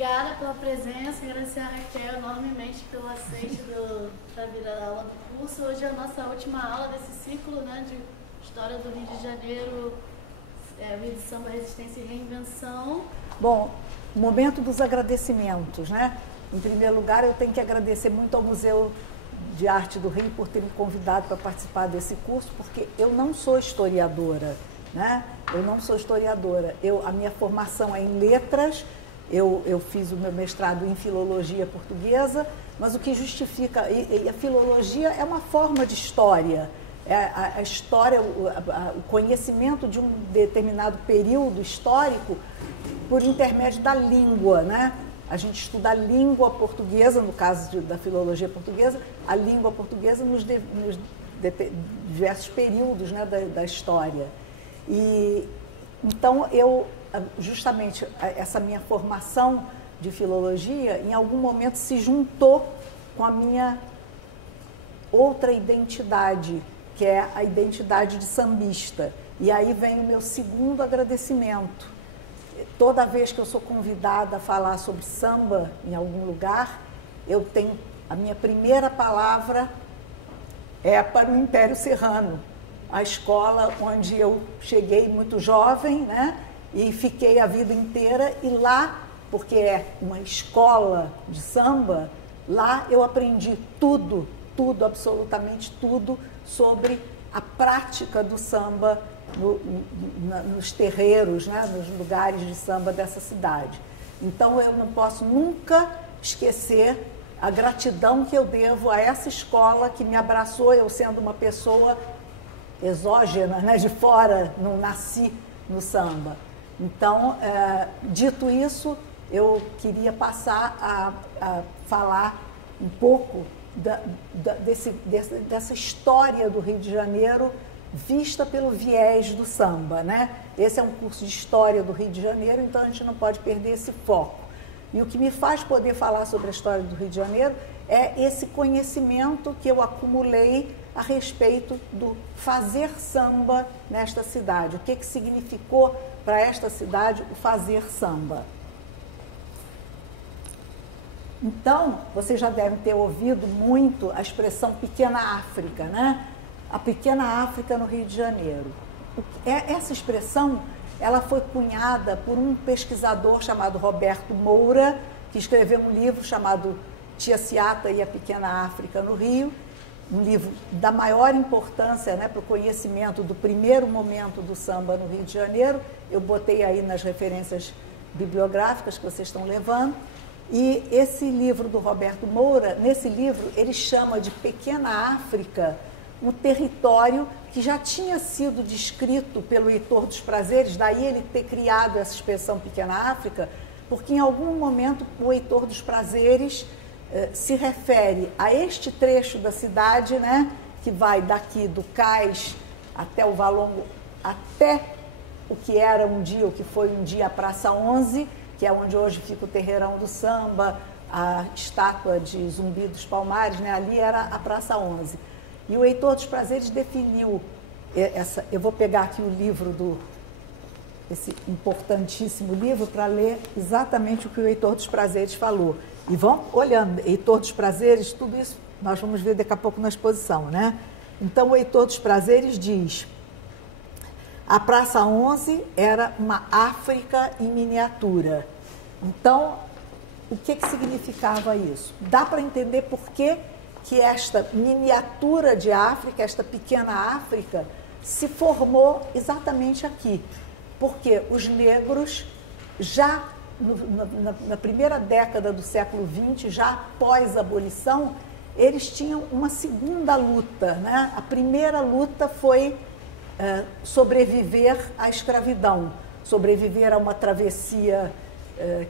Obrigada pela presença, agradecer a Raquel enormemente pelo aceite para vir à aula do curso. Hoje é a nossa última aula desse ciclo, né, de História do Rio de Janeiro, Rio de Samba, Resistência e Reinvenção. Bom, momento dos agradecimentos, né? Em primeiro lugar, eu tenho que agradecer muito ao Museu de Arte do Rio por ter me convidado para participar desse curso, porque eu não sou historiadora, né? Eu não sou historiadora. A minha formação é em letras, eu fiz o meu mestrado em filologia portuguesa, mas o que justifica... E a filologia é uma forma de história. A história, o conhecimento de um determinado período histórico por intermédio da língua, né? A gente estuda a língua portuguesa, no caso da filologia portuguesa, a língua portuguesa nos diversos períodos, né, da história. E então justamente essa minha formação de filologia, em algum momento se juntou com a minha outra identidade, que é a identidade de sambista. E aí vem o meu segundo agradecimento. Toda vez que eu sou convidada a falar sobre samba em algum lugar, a minha primeira palavra é para o Império Serrano, a escola onde eu cheguei muito jovem, né? E fiquei a vida inteira, e lá, porque é uma escola de samba, lá eu aprendi tudo, absolutamente tudo, sobre a prática do samba nos terreiros, né, nos lugares de samba dessa cidade. Então eu não posso nunca esquecer a gratidão que eu devo a essa escola que me abraçou, eu sendo uma pessoa exógena, né, de fora, não nasci no samba. Então, dito isso, eu queria passar a falar um pouco dessa história do Rio de Janeiro vista pelo viés do samba, né? Esse é um curso de História do Rio de Janeiro, então a gente não pode perder esse foco. E o que me faz poder falar sobre a história do Rio de Janeiro é esse conhecimento que eu acumulei a respeito do fazer samba nesta cidade. O que significou para esta cidade o fazer samba? Então, vocês já devem ter ouvido muito a expressão Pequena África, né? A Pequena África no Rio de Janeiro. Essa expressão, ela foi cunhada por um pesquisador chamado Roberto Moura, que escreveu um livro chamado Tia Ciata e a Pequena África no Rio, um livro da maior importância, né, para o conhecimento do primeiro momento do samba no Rio de Janeiro. Eu botei aí nas referências bibliográficas que vocês estão levando. E esse livro do Roberto Moura, nesse livro, ele chama de Pequena África um território que já tinha sido descrito pelo Heitor dos Prazeres, daí ele ter criado essa expressão Pequena África, porque em algum momento o Heitor dos Prazeres se refere a este trecho da cidade, né, que vai daqui do Cais até o Valongo, até o que era um dia, o que foi um dia a Praça 11, que é onde hoje fica o Terreirão do Samba, a estátua de Zumbi dos Palmares, né, ali era a Praça 11. E o Heitor dos Prazeres definiu eu vou pegar aqui o livro esse importantíssimo livro para ler exatamente o que o Heitor dos Prazeres falou. E vão olhando, Heitor dos Prazeres, tudo isso nós vamos ver daqui a pouco na exposição, né? Então o Heitor dos Prazeres diz: a Praça 11 era uma África em miniatura. Então, o que significava isso? Dá para entender por que esta miniatura de África, esta pequena África, se formou exatamente aqui. Porque os negros, já na primeira década do século XX, já após a abolição, eles tinham uma segunda luta, né? A primeira luta foi sobreviver à escravidão, sobreviver a uma travessia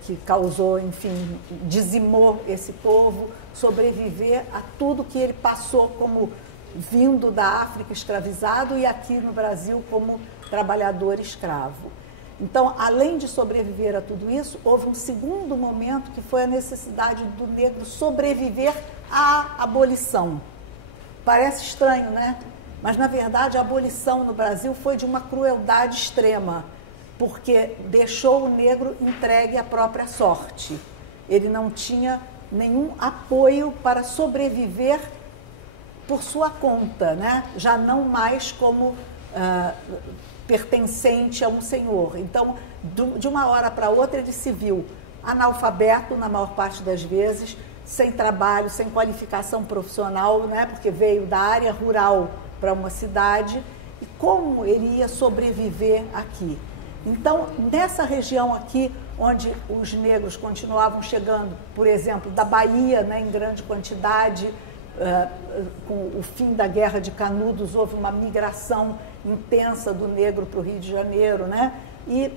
que causou, enfim, dizimou esse povo, sobreviver a tudo que ele passou como vindo da África escravizado e aqui no Brasil como trabalhador escravo. Então, além de sobreviver a tudo isso, houve um segundo momento que foi a necessidade do negro sobreviver à abolição. Parece estranho, né? Mas, na verdade, a abolição no Brasil foi de uma crueldade extrema, porque deixou o negro entregue à própria sorte. ele não tinha nenhum apoio para sobreviver por sua conta, né? Já não mais como pertencente a um senhor. Então, de uma hora para outra, ele se viu analfabeto, na maior parte das vezes, sem trabalho, sem qualificação profissional, né? Porque veio da área rural para uma cidade. E como ele ia sobreviver aqui? Então, nessa região aqui, onde os negros continuavam chegando, por exemplo, da Bahia, né, em grande quantidade, com o fim da Guerra de Canudos, houve uma migração intensa do negro para o Rio de Janeiro, né, e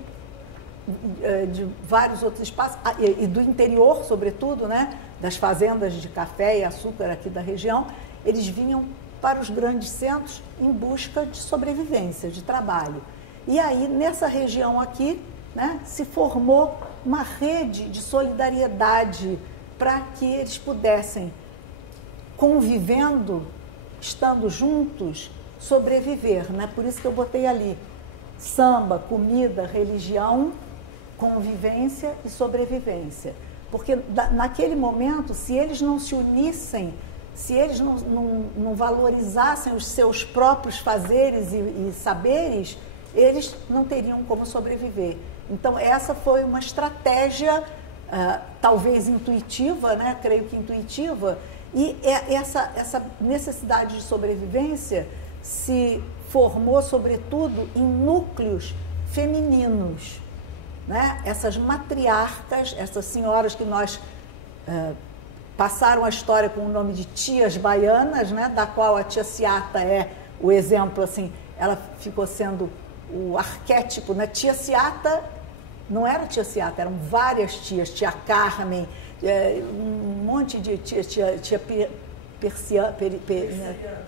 de vários outros espaços, e do interior, sobretudo, né, das fazendas de café e açúcar aqui da região, eles vinham para os grandes centros em busca de sobrevivência, de trabalho. E aí, nessa região aqui, né, se formou uma rede de solidariedade para que eles pudessem, convivendo, estando juntos, sobreviver, né? Por isso que eu botei ali samba, comida, religião, convivência e sobrevivência. Porque naquele momento, se eles não se unissem, se eles não valorizassem os seus próprios fazeres e saberes, eles não teriam como sobreviver. Então, essa foi uma estratégia, talvez intuitiva, né? Creio que intuitiva, e essa necessidade de sobrevivência se formou, sobretudo, em núcleos femininos, né? Essas matriarcas, essas senhoras que nós passaram a história com o nome de tias baianas, né? Da qual a tia Ciata é o exemplo, assim, ela ficou sendo o arquétipo, né? Tia Ciata não era tia Ciata, eram várias tias, tia Carmen, um monte de tia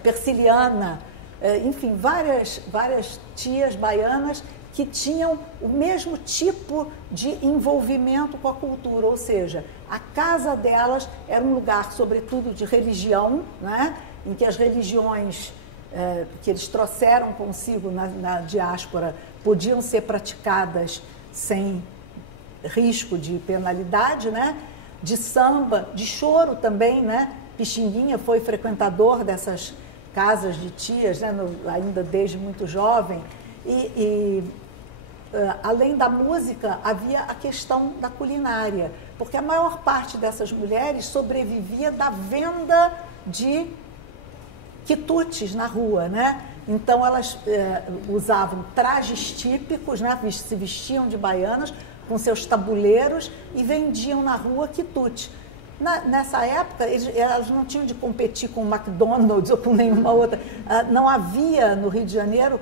Persiliana, enfim, várias tias baianas que tinham o mesmo tipo de envolvimento com a cultura, ou seja, a casa delas era um lugar, sobretudo, de religião, né? Em que as religiões que eles trouxeram consigo na diáspora podiam ser praticadas sem risco de penalidade, né? De samba, de choro também, né? Pixinguinha foi frequentador dessas casas de tias, né? Ainda desde muito jovem. Além da música, havia a questão da culinária, porque a maior parte dessas mulheres sobrevivia da venda de quitutes na rua, né? Então, elas usavam trajes típicos, né? Se vestiam de baianas, com seus tabuleiros e vendiam na rua quitute. Nessa época, elas não tinham de competir com o McDonald's ou com nenhuma outra. Não havia no Rio de Janeiro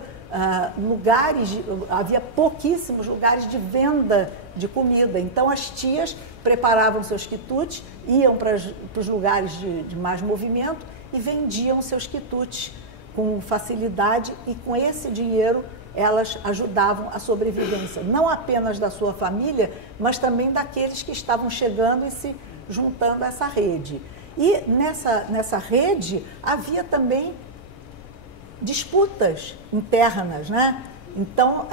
havia pouquíssimos lugares de venda de comida. Então, as tias preparavam seus quitutes, iam para os lugares de mais movimento e vendiam seus quitutes com facilidade, e com esse dinheiro elas ajudavam a sobrevivência, não apenas da sua família, mas também daqueles que estavam chegando e se juntando a essa rede. E nessa rede havia também disputas internas, né? Então,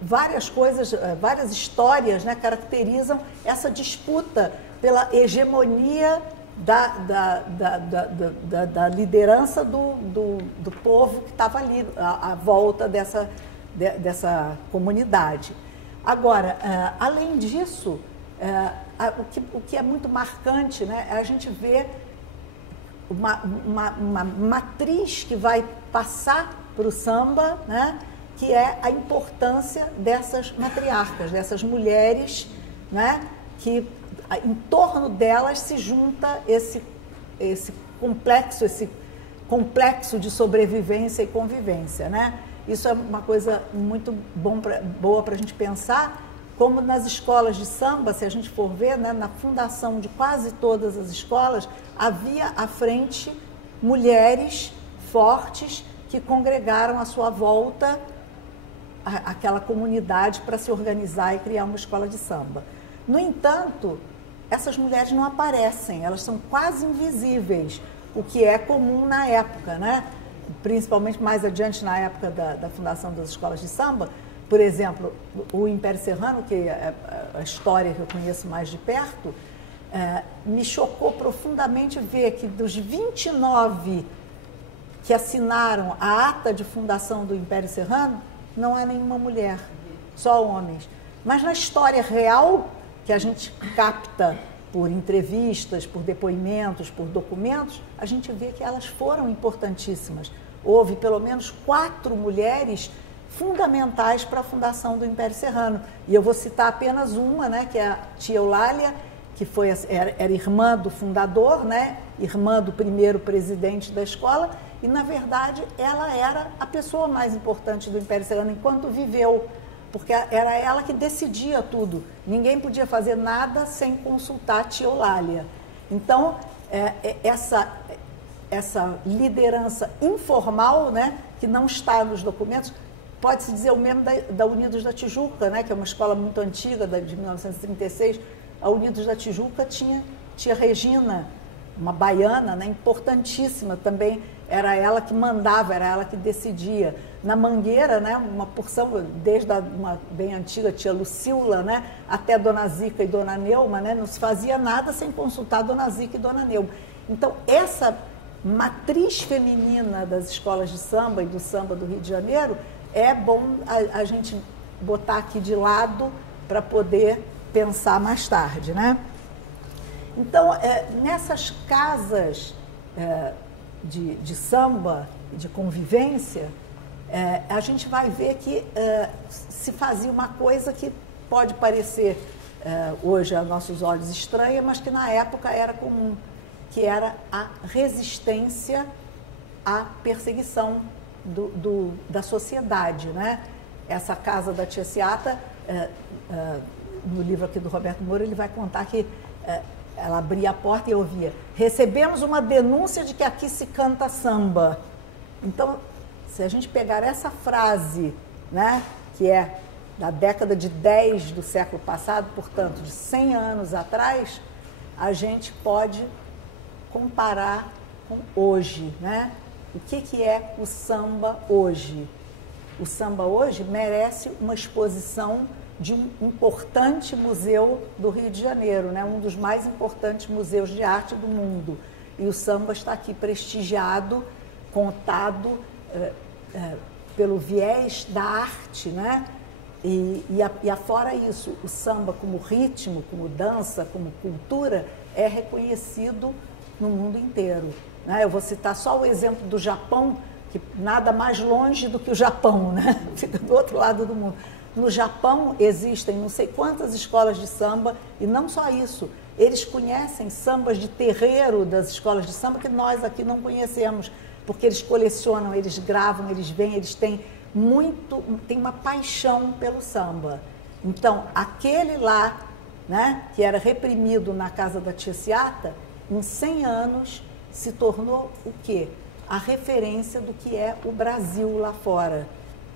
várias coisas, várias histórias, né, caracterizam essa disputa pela hegemonia da liderança do povo que estava ali à volta dessa comunidade. Agora, além disso, o que é muito marcante, né, é a gente ver uma matriz que vai passar para o samba, né, que é a importância dessas matriarcas, dessas mulheres, né, que em torno delas se junta esse complexo de sobrevivência e convivência, né? Isso é uma coisa muito boa para a gente pensar, como nas escolas de samba, se a gente for ver, né, na fundação de quase todas as escolas, havia à frente mulheres fortes que congregaram à sua volta aquela comunidade para se organizar e criar uma escola de samba. No entanto, essas mulheres não aparecem, elas são quase invisíveis, o que é comum na época, né? Principalmente mais adiante na época da fundação das escolas de samba. Por exemplo, o Império Serrano, que é a história que eu conheço mais de perto, me chocou profundamente ver que dos 29 que assinaram a ata de fundação do Império Serrano, não há nenhuma mulher, só homens. Mas na história real, que a gente capta por entrevistas, por depoimentos, por documentos, a gente vê que elas foram importantíssimas. Houve pelo menos 4 mulheres fundamentais para a fundação do Império Serrano. E eu vou citar apenas uma, né, que é a tia Eulália, que era irmã do fundador, né, irmã do primeiro presidente da escola, e, na verdade, ela era a pessoa mais importante do Império Serrano enquanto viveu, porque era ela que decidia tudo. Ninguém podia fazer nada sem consultar a tia Eulália. Então, essa liderança informal, né, que não está nos documentos, pode-se dizer o mesmo da Unidos da Tijuca, né, que é uma escola muito antiga, de 1936. A Unidos da Tijuca tinha tia Regina, uma baiana, né, importantíssima também. Era ela que mandava, era ela que decidia. Na Mangueira, né, uma porção, desde uma bem antiga tia Lucila, né, até Dona Zica e Dona Neuma, né, não se fazia nada sem consultar Dona Zica e Dona Neuma. Então, essa matriz feminina das escolas de samba e do samba do Rio de Janeiro, é bom a gente botar aqui de lado para poder pensar mais tarde, né? Então, nessas casas de samba, de convivência, a gente vai ver que se fazia uma coisa que pode parecer hoje a nossos olhos estranha, mas que na época era comum, que era a resistência à perseguição da sociedade, né? Essa casa da tia Seata, no livro aqui do Roberto Moura, ele vai contar que ela abria a porta e ouvia: recebemos uma denúncia de que aqui se canta samba. Então, se a gente pegar essa frase, né, que é da década de 10 do século passado, portanto, de 100 anos atrás, a gente pode comparar com hoje, né? O que é o samba hoje? O samba hoje merece uma exposição de um importante museu do Rio de Janeiro, né? Um dos mais importantes museus de arte do mundo. E o samba está aqui prestigiado, contado pelo viés da arte, né? E afora isso, o samba como ritmo, como dança, como cultura, é reconhecido no mundo inteiro, né? Eu vou citar só o exemplo do Japão, que nada mais longe do que o Japão, né? Fica do outro lado do mundo. No Japão existem não sei quantas escolas de samba, e não só isso, eles conhecem sambas de terreiro das escolas de samba que nós aqui não conhecemos, porque eles colecionam, eles gravam, eles veem, eles têm uma paixão pelo samba. Então, aquele lá, né, que era reprimido na casa da tia Seata, em 100 anos se tornou o quê? A referência do que é o Brasil lá fora.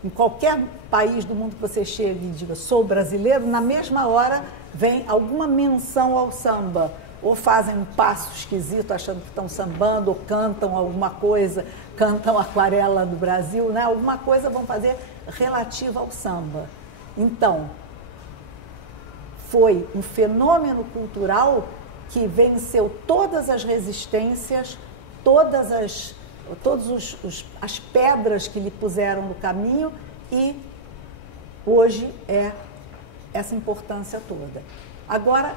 Em qualquer país do mundo que você chegue e diga sou brasileiro, na mesma hora vem alguma menção ao samba. Ou fazem um passo esquisito achando que estão sambando, ou cantam alguma coisa, cantam Aquarela do Brasil, né? Alguma coisa vão fazer relativa ao samba. Então, foi um fenômeno cultural que venceu todas as resistências, todas as pedras que lhe puseram no caminho, e hoje é essa importância toda. Agora,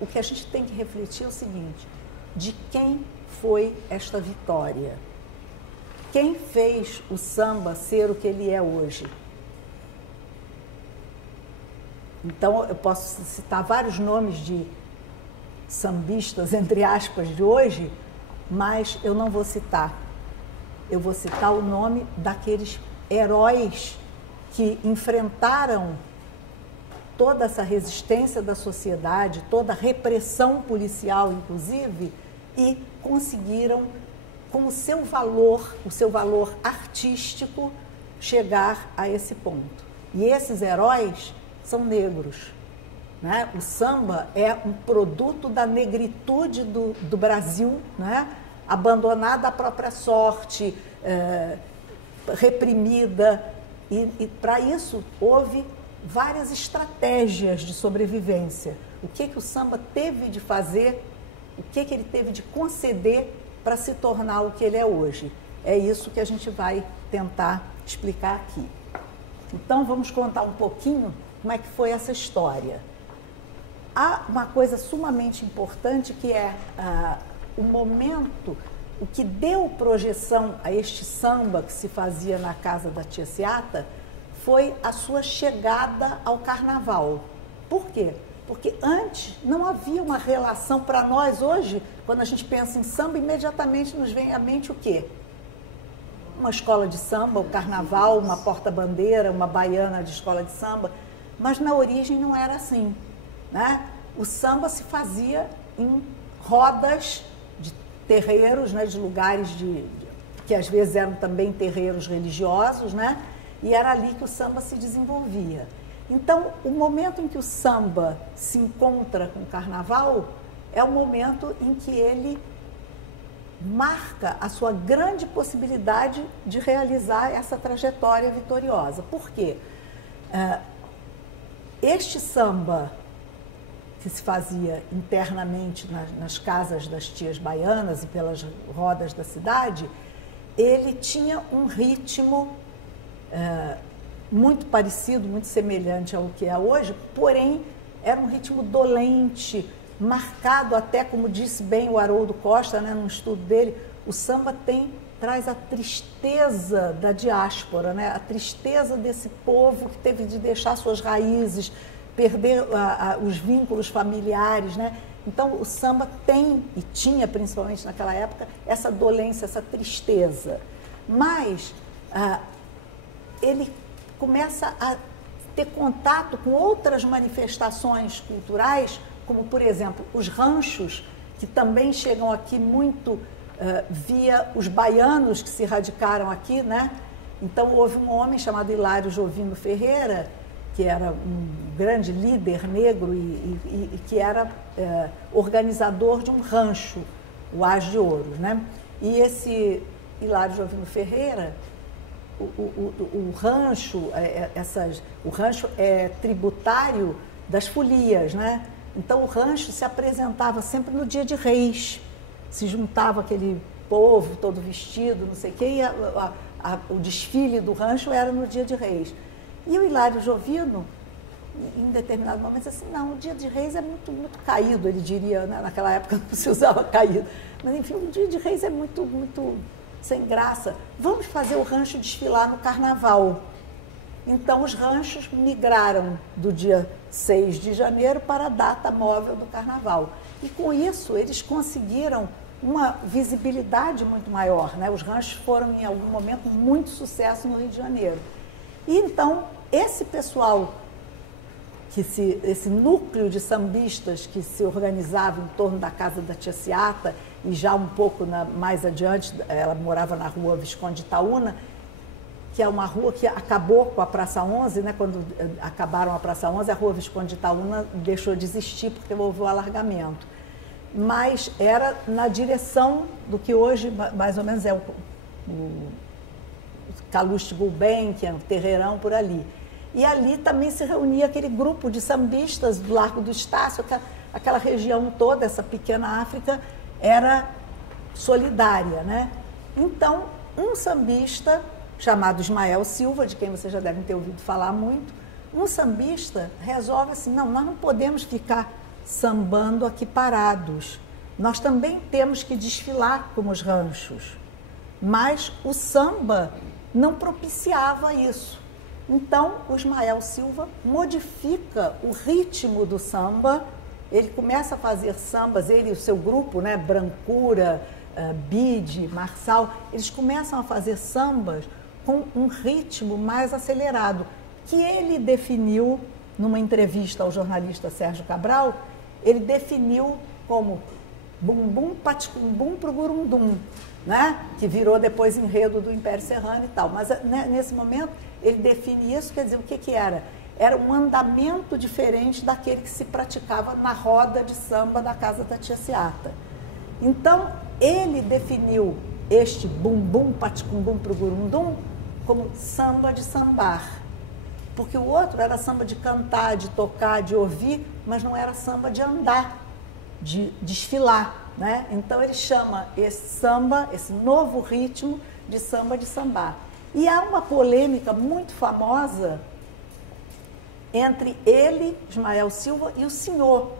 o que a gente tem que refletir é o seguinte: de quem foi esta vitória? Quem fez o samba ser o que ele é hoje? Então, eu posso citar vários nomes de sambistas, entre aspas, de hoje, mas eu não vou citar. Eu vou citar o nome daqueles heróis que enfrentaram toda essa resistência da sociedade, toda a repressão policial, inclusive, e conseguiram, com o seu valor artístico, chegar a esse ponto. E esses heróis são negros, né? O samba é um produto da negritude do Brasil, né? Abandonada à própria sorte, reprimida, e para isso houve várias estratégias de sobrevivência. O que o samba teve de fazer, o que ele teve de conceder para se tornar o que ele é hoje. É isso que a gente vai tentar explicar aqui. Então, vamos contar um pouquinho como é que foi essa história. Há uma coisa sumamente importante que é o momento, o que deu projeção a este samba que se fazia na casa da tia Seata foi a sua chegada ao carnaval. Por quê? Porque antes não havia uma relação. Para nós hoje, quando a gente pensa em samba, imediatamente nos vem à mente o quê? Uma escola de samba, um carnaval, uma porta-bandeira, uma baiana de escola de samba. Mas na origem não era assim, né? O samba se fazia em rodas de terreiros, né? De lugares que às vezes eram também terreiros religiosos, né? E era ali que o samba se desenvolvia. Então, o momento em que o samba se encontra com o carnaval é o momento em que ele marca a sua grande possibilidade de realizar essa trajetória vitoriosa. Por quê? Este samba que se fazia internamente nas casas das tias baianas e pelas rodas da cidade, ele tinha um ritmo muito parecido, muito semelhante ao que é hoje, porém era um ritmo dolente, marcado até, como disse bem o Haroldo Costa, né, num estudo dele, o samba traz a tristeza da diáspora, né, a tristeza desse povo que teve de deixar suas raízes, perder os vínculos familiares, né? Então o samba tem, e tinha principalmente naquela época, essa dolência, essa tristeza. Mas ele começa a ter contato com outras manifestações culturais, como, por exemplo, os ranchos, que também chegam aqui muito via os baianos que se radicaram aqui, né? Então, houve um homem chamado Hilário Jovino Ferreira, que era um grande líder negro e que era organizador de um rancho, o As de Ouro, né? E esse Hilário Jovino Ferreira, o rancho é tributário das folias, né? Então o rancho se apresentava sempre no dia de Reis, se juntava aquele povo todo vestido, não sei o quê, e o desfile do rancho era no dia de Reis. E o Hilário Jovino, em determinado momento, disse assim, não, o dia de Reis é muito, muito caído, ele diria, né? Naquela época não se usava caído, mas enfim, o dia de Reis é muito, muito sem graça, vamos fazer o rancho desfilar no carnaval. Então os ranchos migraram do dia 6 de janeiro para a data móvel do carnaval. E com isso eles conseguiram uma visibilidade muito maior, né? Os ranchos foram em algum momento muito sucesso no Rio de Janeiro. E então esse pessoal, esse núcleo de sambistas que se organizava em torno da casa da tia Seata, e já um pouco mais adiante, ela morava na rua Visconde Itaúna, que é uma rua que acabou com a Praça 11, né? Quando acabaram a Praça 11, a rua Visconde Itaúna deixou de existir porque houve o alargamento. Mas era na direção do que hoje, mais ou menos, é o Calouste Gulbenkian, o Terreirão, por ali. E ali também se reunia aquele grupo de sambistas do Largo do Estácio, aquela região toda, essa pequena África, era solidária, né? Então, um sambista chamado Ismael Silva, de quem vocês já devem ter ouvido falar muito, um sambista resolve assim, não, nós não podemos ficar sambando aqui parados, nós também temos que desfilar como os ranchos, mas o samba não propiciava isso. Então, o Ismael Silva modifica o ritmo do samba, ele começa a fazer sambas, ele e o seu grupo, né, Brancura, Bide, Marçal, eles começam a fazer sambas com um ritmo mais acelerado, que ele definiu, numa entrevista ao jornalista Sérgio Cabral, ele definiu como bumbum, paticumbum pro gurundum, né? Que virou depois enredo do Império Serrano e tal. Mas né, nesse momento ele define isso, quer dizer, o que era? Era um andamento diferente daquele que se praticava na roda de samba da casa da tia Seata. Então, ele definiu este bumbum, paticumbum pro gurundum como samba de sambar. porque o outro era samba de cantar, de tocar, de ouvir, mas não era samba de andar, de desfilar, né? Então ele chama esse samba, esse novo ritmo, de samba de sambar. E há uma polêmica muito famosa entre ele, Ismael Silva, e o Senhor.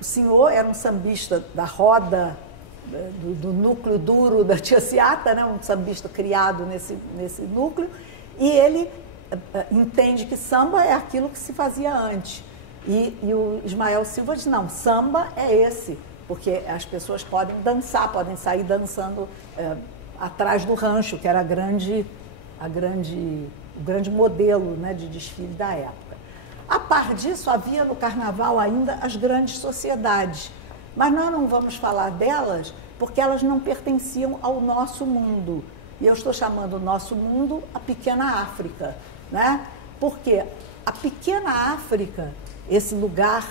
O Senhor era um sambista da roda, do núcleo duro da Tia Seata, né? Um sambista criado nesse núcleo, e ele entende que samba é aquilo que se fazia antes. E o Ismael Silva diz, não, samba é esse, porque as pessoas podem dançar, podem sair dançando atrás do rancho, que era o grande modelo, né, de desfile da época. A par disso, havia no carnaval ainda as grandes sociedades, mas nós não vamos falar delas porque elas não pertenciam ao nosso mundo. E eu estou chamando o nosso mundo a pequena África, né? Porque a pequena África, esse lugar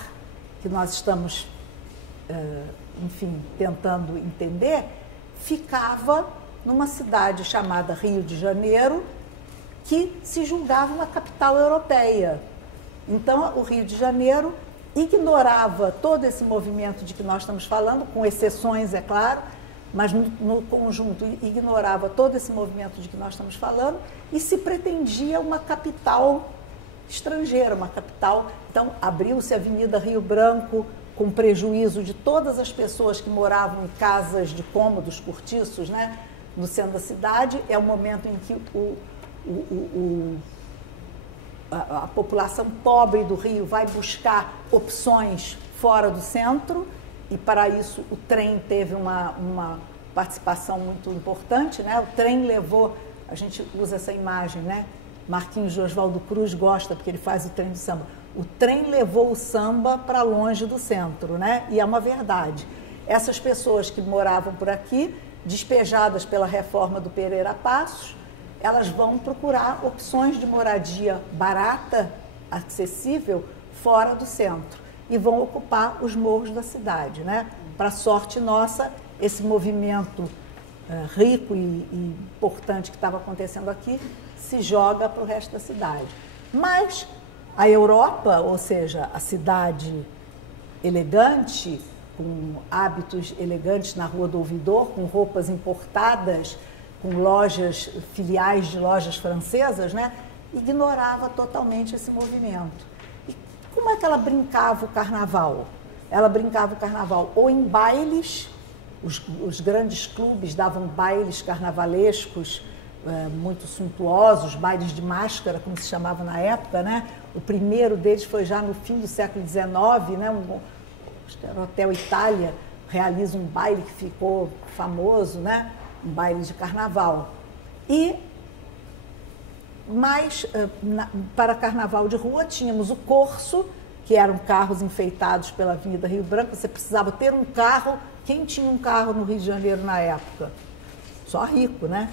que nós estamos, enfim, tentando entender, ficava numa cidade chamada Rio de Janeiro, que se julgava uma capital europeia. Então, o Rio de Janeiro ignorava todo esse movimento de que nós estamos falando, com exceções, é claro, mas no conjunto ignorava todo esse movimento de que nós estamos falando e se pretendia uma capital estrangeira, uma capital. Então, abriu-se a Avenida Rio Branco com prejuízo de todas as pessoas que moravam em casas de cômodos cortiços, né, no centro da cidade. É o momento em que a população pobre do Rio vai buscar opções fora do centro, e para isso o trem teve uma participação muito importante, né? O trem levou, a gente usa essa imagem, né? Marquinhos de Oswaldo Cruz gosta, porque ele faz o trem do samba. O trem levou o samba para longe do centro, né? E é uma verdade. Essas pessoas que moravam por aqui, despejadas pela reforma do Pereira Passos, elas vão procurar opções de moradia barata, acessível, fora do centro, e vão ocupar os morros da cidade, né? Para sorte nossa, esse movimento rico e importante que estava acontecendo aqui se joga para o resto da cidade. Mas a Europa, ou seja, a cidade elegante, com hábitos elegantes na Rua do Ouvidor, com roupas importadas, com lojas, filiais de lojas francesas, né, ignorava totalmente esse movimento. E como é que ela brincava o carnaval? Ela brincava o carnaval ou em bailes, os grandes clubes davam bailes carnavalescos muito suntuosos, bailes de máscara, como se chamava na época, né? O primeiro deles foi já no fim do século XIX, né? Acho que era o Hotel Itália, realiza um baile que ficou famoso, né? Um baile de carnaval. Mas para carnaval de rua tínhamos o corso, que eram carros enfeitados pela Avenida Rio Branco. Você precisava ter um carro. Quem tinha um carro no Rio de Janeiro na época? Só rico, né?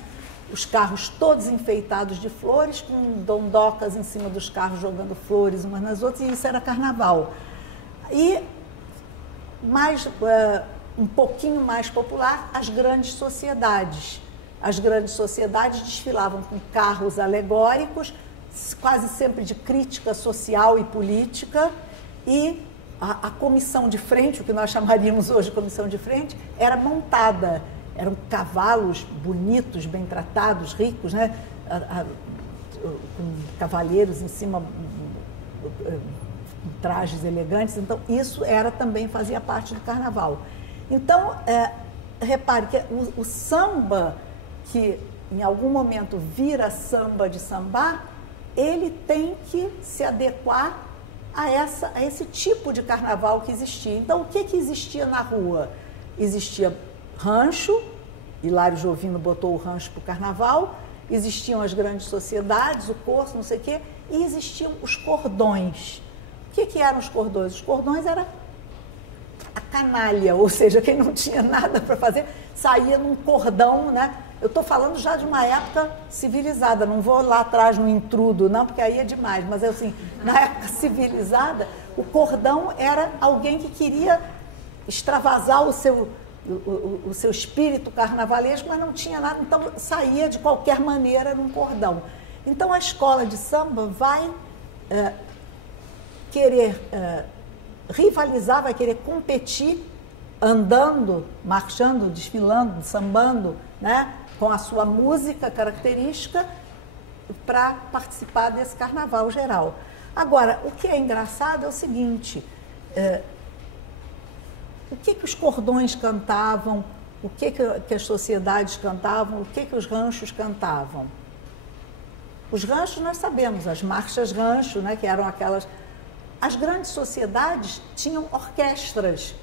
Os carros todos enfeitados de flores, com dondocas em cima dos carros jogando flores umas nas outras, e isso era carnaval. E um pouquinho mais popular, as grandes sociedades. As grandes sociedades desfilavam com carros alegóricos, quase sempre de crítica social e política, e a comissão de frente, o que nós chamaríamos hoje de comissão de frente, era montada. Eram cavalos bonitos, bem tratados, ricos, né? Com cavalheiros em cima, trajes elegantes. Então, isso também fazia parte do carnaval. Então, repare que o samba, que em algum momento vira samba de sambar, ele tem que se adequar a esse tipo de carnaval que existia. Então, o que existia na rua? Existia rancho, Hilário Jovino botou o rancho para o carnaval, existiam as grandes sociedades, o corso, não sei o quê, e existiam os cordões. O que eram os cordões? Os cordões era a canalha, ou seja, quem não tinha nada para fazer, saía num cordão, né? Eu estou falando já de uma época civilizada, não vou lá atrás no intrudo, não, porque aí é demais, mas assim, na época civilizada, o cordão era alguém que queria extravasar o seu espírito carnavalesco, mas não tinha nada, então saía de qualquer maneira num cordão. Então a escola de samba vai querer rivalizar, vai querer competir andando, marchando, desfilando, sambando, né, com a sua música característica para participar desse carnaval geral. Agora, o que é engraçado é o seguinte, o que os cordões cantavam, o que as sociedades cantavam, o que os ranchos cantavam? Os ranchos nós sabemos, as marchas rancho, né, que eram aquelas... As grandes sociedades tinham orquestras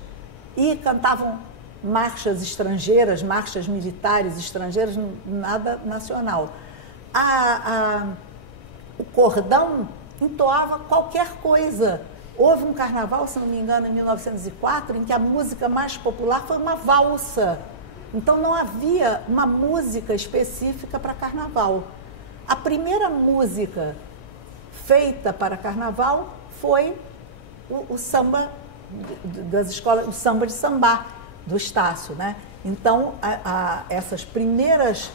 e cantavam marchas estrangeiras, marchas militares estrangeiras, nada nacional. O cordão entoava qualquer coisa. Houve um carnaval, se não me engano, em 1904, em que a música mais popular foi uma valsa. Então não havia uma música específica para carnaval. A primeira música feita para carnaval foi o samba das escolas, o samba de sambá do Estácio, né? Então, essas primeiras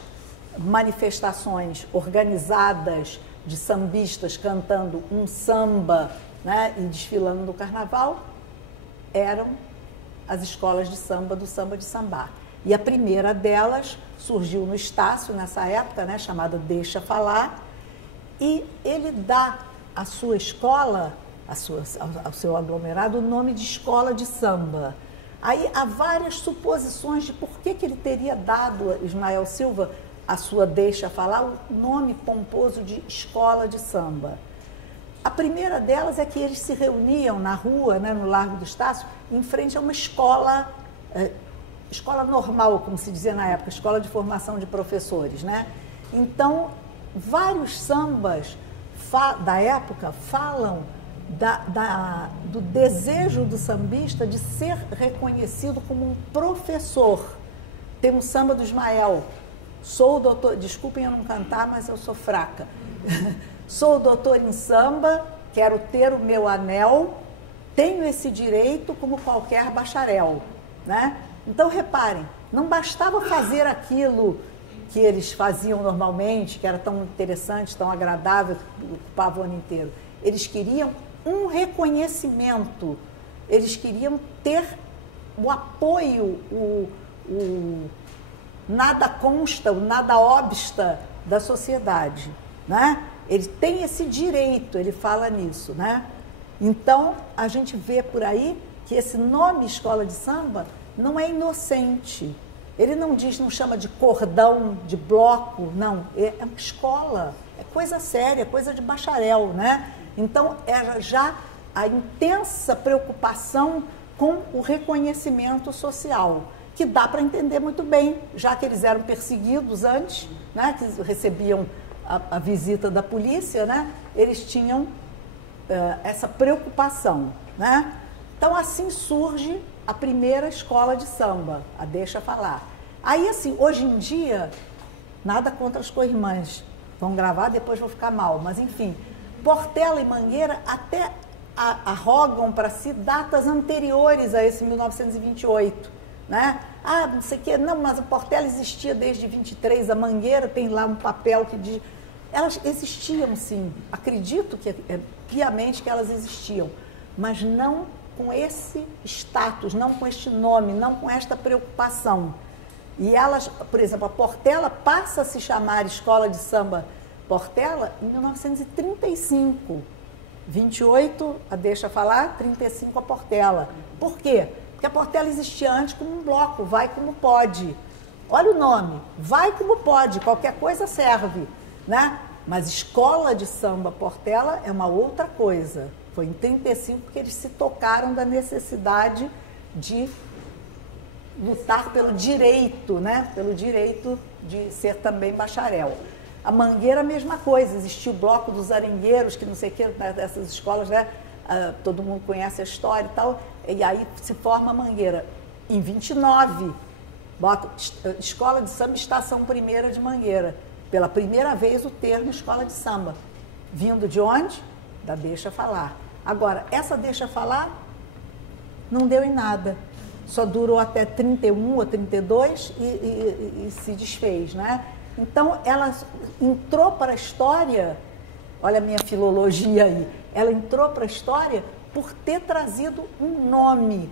manifestações organizadas de sambistas cantando um samba, né, e desfilando no carnaval, eram as escolas de samba do samba de sambá. E a primeira delas surgiu no Estácio, nessa época, né, chamada Deixa Falar, e ele dá à sua escola, ao seu aglomerado, o nome de escola de samba. Aí há várias suposições de por que ele teria dado a Ismael Silva, a sua Deixa Falar, o nome pomposo de escola de samba. A primeira delas é que eles se reuniam na rua, né, no Largo do Estácio, em frente a uma escola, escola normal, como se dizia na época, escola de formação de professores, né? Então, vários sambas da época falam do desejo do sambista de ser reconhecido como um professor. Tem um samba do Ismael, sou o doutor, desculpem eu não cantar, mas eu sou fraca. Sou doutor em samba, quero ter o meu anel, tenho esse direito como qualquer bacharel, né? Então, reparem, não bastava fazer aquilo que eles faziam normalmente, que era tão interessante, tão agradável, que ocupava o ano inteiro. Eles queriam um reconhecimento, eles queriam ter o apoio, o nada consta, o nada obsta da sociedade, né? Ele tem esse direito, ele fala nisso, né? Então, a gente vê por aí que esse nome escola de samba não é inocente. Ele não diz, não chama de cordão, de bloco, não. É uma escola, é coisa séria, coisa de bacharel, né? Então, era já a intensa preocupação com o reconhecimento social, que dá para entender muito bem, já que eles eram perseguidos antes, né? Que recebiam a visita da polícia, né? Eles tinham essa preocupação, né? Então, assim surge a primeira escola de samba, a Deixa Falar. Aí, assim, hoje em dia, nada contra as co-irmãs, vão gravar, depois vou ficar mal, mas enfim, Portela e Mangueira até arrogam para si datas anteriores a esse 1928, né? Ah, não sei o quê, não, mas a Portela existia desde 23, a Mangueira tem lá um papel que diz... Elas existiam, sim, acredito que piamente que elas existiam, mas não com esse status, não com este nome, não com esta preocupação. E elas, por exemplo, a Portela passa a se chamar Escola de Samba Portela em 1935. 28, a Deixa Falar, 35 a Portela. Por quê? Porque a Portela existia antes como um bloco, vai como pode. Olha o nome, vai como pode, qualquer coisa serve, né? Mas Escola de Samba Portela é uma outra coisa. Foi em 35 que eles se tocaram da necessidade de lutar pelo direito, né? Pelo direito de ser também bacharel. A Mangueira, a mesma coisa, existia o bloco dos arengueiros, que não sei o que, dessas escolas, né? Todo mundo conhece a história e tal, e aí se forma a Mangueira. Em 29, bota Escola de Samba Estação Primeira de Mangueira. Pela primeira vez o termo escola de samba. Vindo de onde? Da Deixa Falar. Agora, essa Deixa Falar não deu em nada. Só durou até 31 ou 32 e se desfez, né? Então, ela entrou para a história, olha a minha filologia aí, ela entrou para a história por ter trazido um nome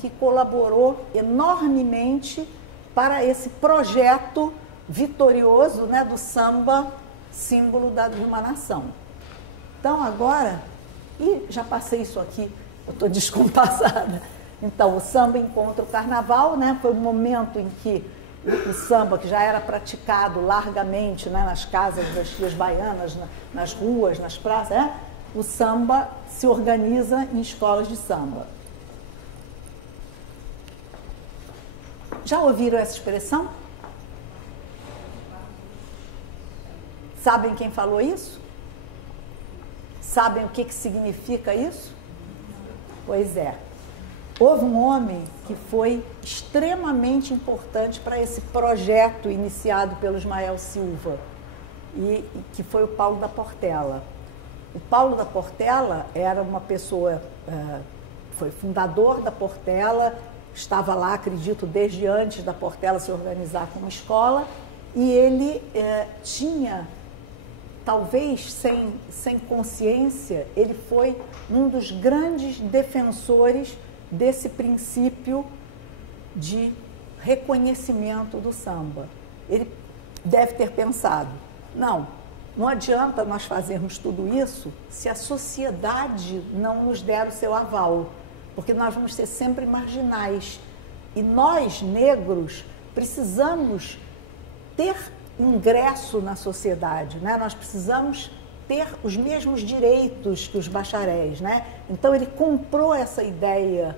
que colaborou enormemente para esse projeto vitorioso, né, do samba, símbolo de uma nação. Então, agora, e já passei isso aqui, eu estou descompassada. Então, o samba encontra o carnaval, né, foi um momento em que o samba, que já era praticado largamente, né, nas casas das tias baianas, nas ruas, nas praças, né, o samba se organiza em escolas de samba. Já ouviram essa expressão? Sabem quem falou isso? Sabem o que significa isso? Pois é. Houve um homem que foi extremamente importante para esse projeto iniciado pelo Ismael Silva, e que foi o Paulo da Portela. O Paulo da Portela era uma pessoa, foi fundador da Portela, estava lá, acredito, desde antes da Portela se organizar como escola, e ele tinha, talvez sem consciência, ele foi um dos grandes defensores desse princípio de reconhecimento do samba. Ele deve ter pensado, não adianta nós fazermos tudo isso se a sociedade não nos der o seu aval, porque nós vamos ser sempre marginais. E nós, negros, precisamos ter ingresso na sociedade, né? Nós precisamos ter os mesmos direitos que os bacharéis, né? Então ele comprou essa ideia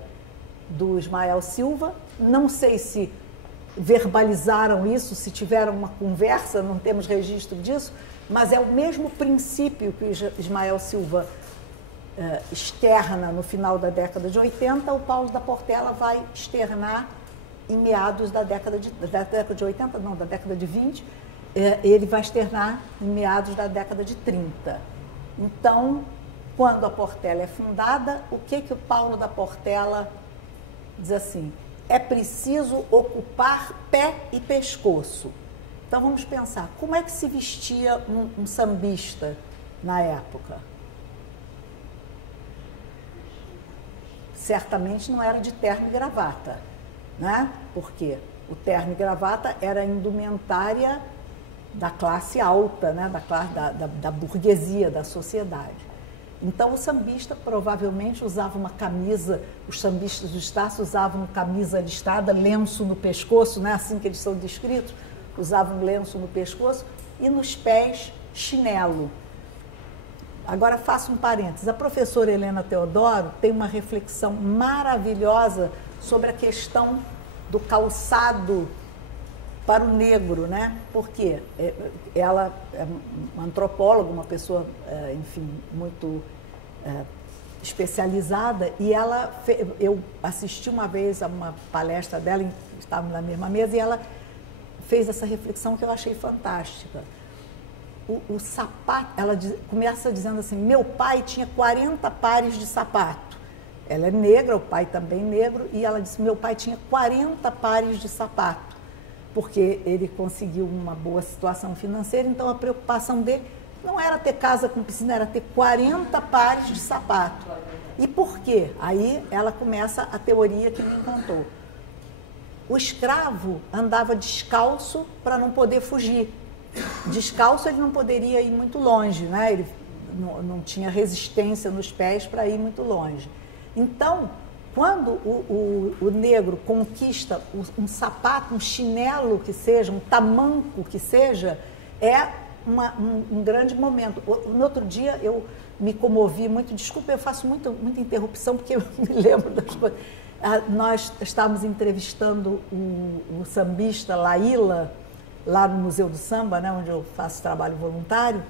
do Ismael Silva, não sei se verbalizaram isso, se tiveram uma conversa, não temos registro disso, mas é o mesmo princípio que o Ismael Silva externa no final da década de 80, o Paulo da Portela vai externar em meados da década de 80, não, da década de 20, ele vai externar em meados da década de 30. Então, quando a Portela é fundada, o que o Paulo da Portela diz assim? É preciso ocupar pé e pescoço. Então, vamos pensar, como é que se vestia um sambista na época? Certamente não era de terno e gravata, né? Porque o terno e gravata era a indumentária da classe alta, né? da burguesia, da sociedade. Então, o sambista provavelmente usava uma camisa, os sambistas do Estácio usavam camisa listrada, lenço no pescoço, né? Assim que eles são descritos, usavam lenço no pescoço e nos pés chinelo. Agora, faço um parênteses. A professora Helena Teodoro tem uma reflexão maravilhosa sobre a questão do calçado para o negro, né? Porque ela é uma antropóloga, uma pessoa, enfim, muito especializada, e eu assisti uma vez a uma palestra dela, estávamos na mesma mesa, e ela fez essa reflexão que eu achei fantástica. O sapato, ela começa dizendo assim, meu pai tinha 40 pares de sapato. Ela é negra, o pai também negro, e ela disse, meu pai tinha 40 pares de sapato, porque ele conseguiu uma boa situação financeira, então a preocupação dele não era ter casa com piscina, era ter 40 pares de sapato. E por quê? Aí ela começa a teoria que me contou. O escravo andava descalço para não poder fugir. Descalço ele não poderia ir muito longe, né? Ele não tinha resistência nos pés para ir muito longe. Então, quando o negro conquista um sapato, um chinelo que seja, um tamanco que seja, é um grande momento. No outro dia eu me comovi muito, desculpa, eu faço muita interrupção porque eu me lembro das coisas. Nós estávamos entrevistando o sambista Laíla, lá no Museu do Samba, né, onde eu faço trabalho voluntário,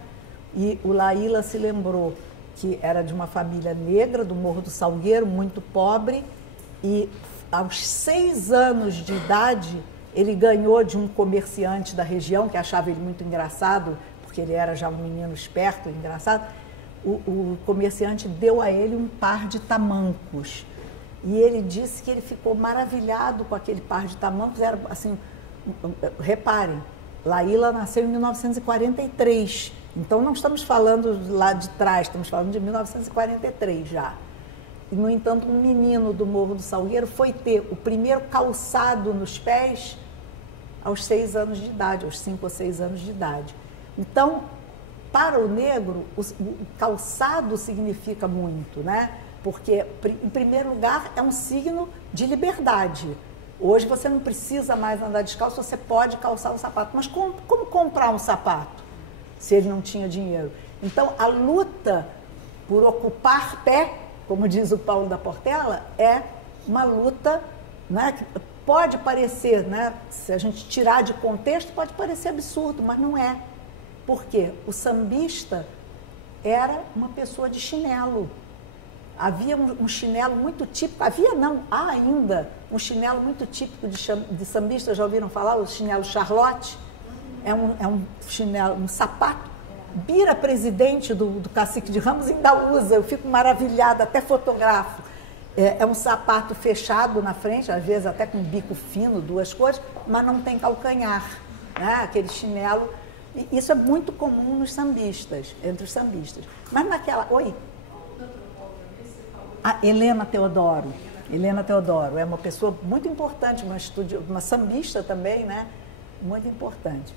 e o Laíla se lembrou que era de uma família negra, do Morro do Salgueiro, muito pobre, e aos 6 anos de idade ele ganhou de um comerciante da região, que achava ele muito engraçado, porque ele era já um menino esperto, engraçado. O comerciante deu a ele um par de tamancos, e ele disse que ele ficou maravilhado com aquele par de tamancos. Era assim, reparem, Laíla nasceu em 1943, então não estamos falando lá de trás, estamos falando de 1943 já. E, no entanto, um menino do Morro do Salgueiro foi ter o primeiro calçado nos pés aos 6 anos de idade, aos 5 ou 6 anos de idade. Então, para o negro, o calçado significa muito, né? Porque, em primeiro lugar, é um signo de liberdade. Hoje você não precisa mais andar descalço, você pode calçar um sapato. Mas como comprar um sapato se ele não tinha dinheiro? Então, a luta por ocupar pé, como diz o Paulo da Portela, é uma luta, né, que pode parecer, né, se a gente tirar de contexto, pode parecer absurdo, mas não é. Por quê? O sambista era uma pessoa de chinelo. Havia um chinelo muito típico, há ainda um chinelo muito típico de sambista, já ouviram falar? O chinelo Charlotte? É um chinelo, um sapato. Bira, presidente do Cacique de Ramos, ainda usa, eu fico maravilhada, até fotografo. É um sapato fechado na frente, às vezes até com bico fino, 2 cores, mas não tem calcanhar, né? Aquele chinelo. Isso é muito comum nos sambistas, entre os sambistas. Mas naquela... Oi? A Helena Teodoro. Helena Teodoro é uma pessoa muito importante, uma sambista também, né? Muito importante.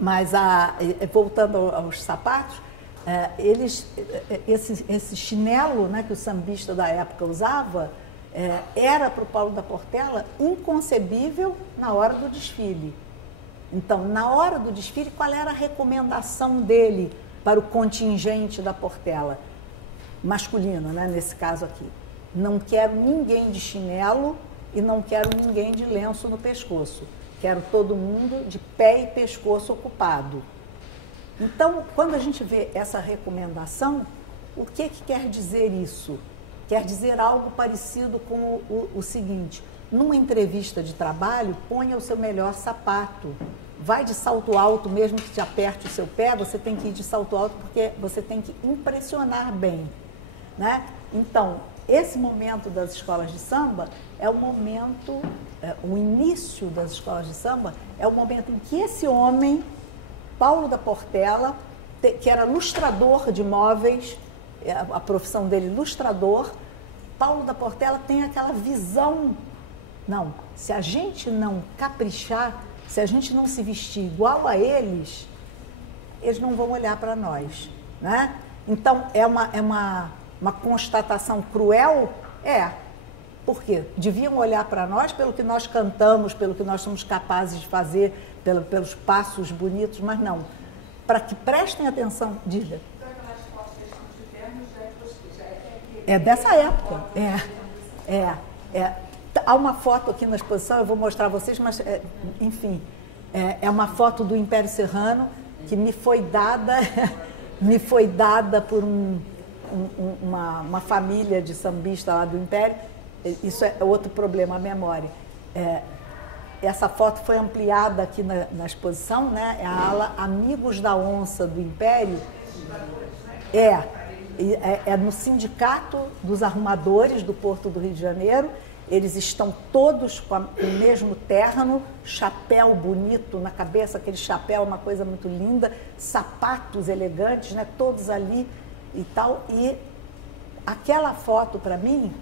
Mas, voltando aos sapatos, esse chinelo, né, que o sambista da época usava, era para o Paulo da Portela inconcebível na hora do desfile. Então, na hora do desfile, qual era a recomendação dele para o contingente da Portela? Masculino, né, nesse caso aqui. Não quero ninguém de chinelo e não quero ninguém de lenço no pescoço. Quero todo mundo de pé e pescoço ocupado. Então, quando a gente vê essa recomendação, o que quer dizer isso? Quer dizer algo parecido com o seguinte: numa entrevista de trabalho, ponha o seu melhor sapato. Vai de salto alto, mesmo que te aperte o seu pé, você tem que ir de salto alto porque você tem que impressionar bem, né? Então, esse momento das escolas de samba é o momento, o início das escolas de samba é o momento em que esse homem, Paulo da Portela, que era lustrador de móveis, a profissão dele lustrador, Paulo da Portela tem aquela visão, não, se a gente não caprichar, se a gente não se vestir igual a eles não vão olhar para nós, né? Então, é uma constatação cruel? Por quê? Deviam olhar para nós pelo que nós cantamos, pelo que nós somos capazes de fazer, pelos passos bonitos, mas não. Para que prestem atenção, diga. É dessa época. Há uma foto aqui na exposição, eu vou mostrar a vocês, mas, enfim, é uma foto do Império Serrano que me foi dada por uma família de sambista lá do Império. Isso é outro problema, a memória. Essa foto foi ampliada aqui na exposição, né? É a ala Amigos da Onça do Império. É no Sindicato dos Arrumadores do Porto do Rio de Janeiro. Eles estão todos com o mesmo terno, chapéu bonito na cabeça, aquele chapéu, uma coisa muito linda, sapatos elegantes, né? Todos ali e tal. E aquela foto, para mim,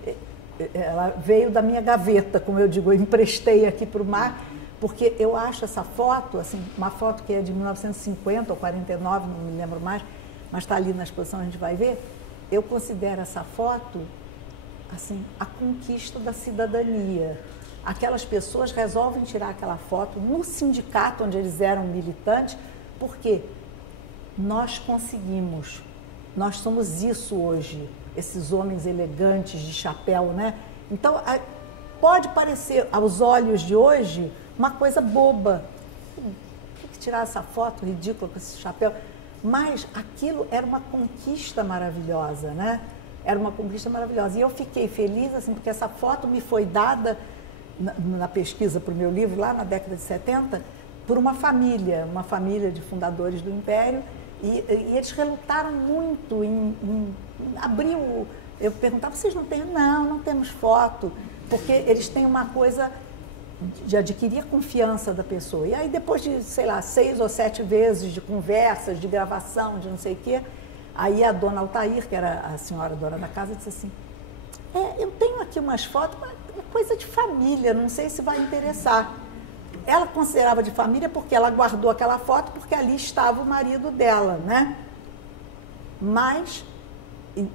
ela veio da minha gaveta, como eu digo, eu emprestei aqui para o Mar, porque eu acho essa foto, assim, uma foto que é de 1950 ou 49, não me lembro mais, mas está ali na exposição, a gente vai ver. Eu considero essa foto, assim, a conquista da cidadania. Aquelas pessoas resolvem tirar aquela foto no sindicato onde eles eram militantes, porque nós conseguimos, nós somos isso hoje, esses homens elegantes de chapéu, né? Então, pode parecer aos olhos de hoje uma coisa boba. Por que tirar essa foto ridícula com esse chapéu? Mas aquilo era uma conquista maravilhosa, né? Era uma conquista maravilhosa. E eu fiquei feliz, assim, porque essa foto me foi dada na pesquisa para o meu livro, lá na década de 70, por uma família de fundadores do Império, e eles relutaram muito em abrir o... Eu perguntava, vocês não têm? Não temos foto, porque eles têm uma coisa de adquirir a confiança da pessoa. E aí depois de, sei lá, 6 ou 7 vezes de conversas, de gravação, de não sei o quê, aí a dona Altair, que era a senhora dona da casa, disse assim, eu tenho aqui umas fotos, mas é coisa de família, não sei se vai interessar. Ela considerava de família porque ela guardou aquela foto, porque ali estava o marido dela, né? Mas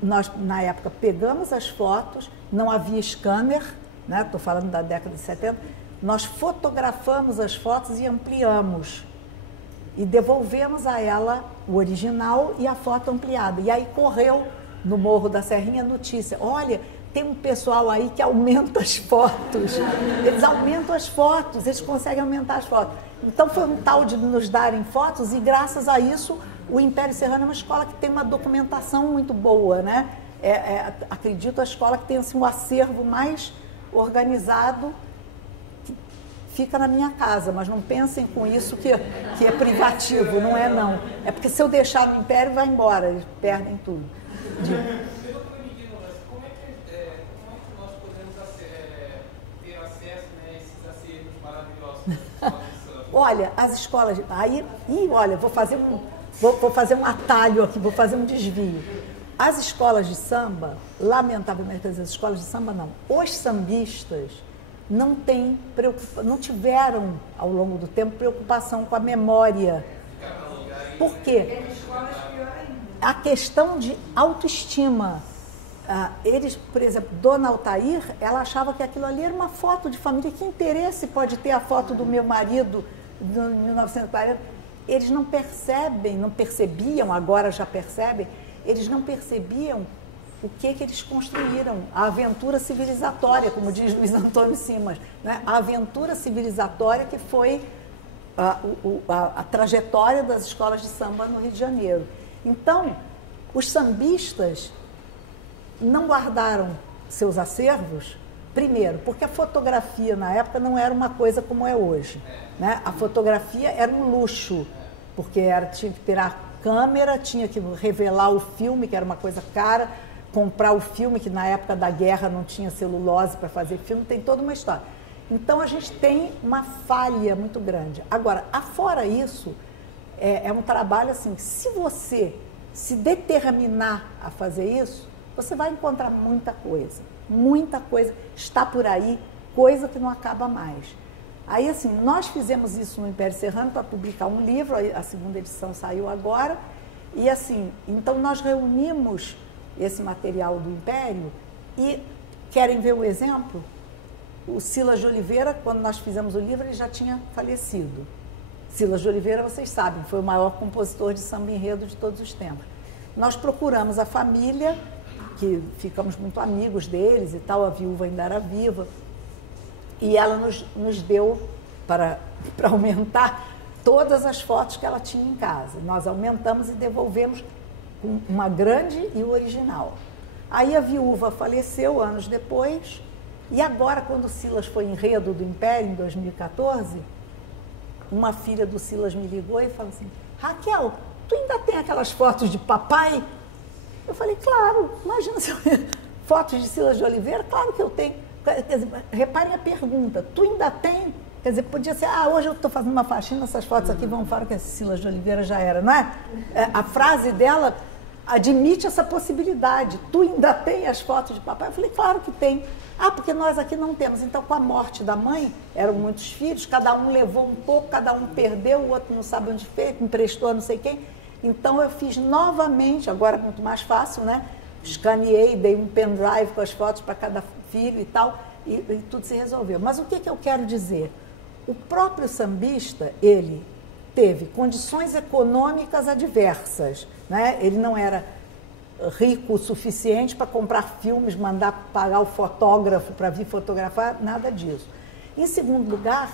nós, na época, pegamos as fotos, não havia scanner, né? Estou falando da década de 70, nós fotografamos as fotos e ampliamos. E devolvemos a ela o original e a foto ampliada. E aí correu no Morro da Serrinha a notícia, olha, tem um pessoal aí que aumenta as fotos. Eles aumentam as fotos, eles conseguem aumentar as fotos. Então foi um tal de nos darem fotos e graças a isso o Império Serrano é uma escola que tem uma documentação muito boa, né? Acredito a escola que tem assim, um acervo mais organizado que fica na minha casa, mas não pensem com isso que é privativo, não é não. É porque se eu deixar no Império vai embora, eles perdem tudo. Olha, as escolas... olha, vou fazer um atalho aqui, vou fazer um desvio. As escolas de samba, lamentavelmente, as escolas de samba não. Os sambistas não tiveram, ao longo do tempo, preocupação com a memória. Por quê? A questão de autoestima. Eles, por exemplo, Dona Altair, ela achava que aquilo ali era uma foto de família. Que interesse pode ter a foto do meu marido de 1940? Eles não percebiam, agora já percebem, eles não percebiam o que eles construíram. A aventura civilizatória, como diz Luiz Antônio Simas, né? A aventura civilizatória que foi a trajetória das escolas de samba no Rio de Janeiro. Então, os sambistas não guardaram seus acervos, primeiro, porque a fotografia na época não era uma coisa como é hoje, né? A fotografia era um luxo, porque tinha que ter a câmera, tinha que revelar o filme, que era uma coisa cara, comprar o filme, que na época da guerra não tinha celulose para fazer filme, tem toda uma história. Então a gente tem uma falha muito grande. Agora, afora isso, é um trabalho assim, se você se determinar a fazer isso, você vai encontrar muita coisa está por aí, coisa que não acaba mais. Aí, assim, nós fizemos isso no Império Serrano para publicar um livro, a segunda edição saiu agora, e assim, então nós reunimos esse material do Império e querem ver o exemplo? O Silas de Oliveira, quando nós fizemos o livro, ele já tinha falecido. Silas de Oliveira, vocês sabem, foi o maior compositor de samba enredo de todos os tempos. Nós procuramos a família, que ficamos muito amigos deles e tal, a viúva ainda era viva, e ela nos deu, para aumentar, todas as fotos que ela tinha em casa. Nós aumentamos e devolvemos com uma grande e o original. Aí a viúva faleceu anos depois, e agora, quando o Silas foi enredo do Império, em 2014, uma filha do Silas me ligou e falou assim, Raquel, tu ainda tem aquelas fotos de papai? Eu falei, claro, imagina se eu... fotos de Silas de Oliveira, claro que eu tenho. Quer dizer, reparem a pergunta, tu ainda tem? Quer dizer, podia ser, hoje eu estou fazendo uma faxina, essas fotos aqui vão falar que Silas de Oliveira já era, não é? A frase dela admite essa possibilidade, tu ainda tem as fotos de papai? Eu falei, claro que tem. Porque nós aqui não temos. Então, com a morte da mãe, eram muitos filhos, cada um levou um pouco, cada um perdeu, o outro não sabe onde fez, emprestou a não sei quem. Então, eu fiz novamente, agora muito mais fácil, né? Escaneei, dei um pendrive com as fotos para cada filho e tal, e tudo se resolveu. Mas o que eu quero dizer? O próprio sambista, ele teve condições econômicas adversas, né? Ele não era rico o suficiente para comprar filmes, mandar pagar o fotógrafo para vir fotografar, nada disso. Em segundo lugar,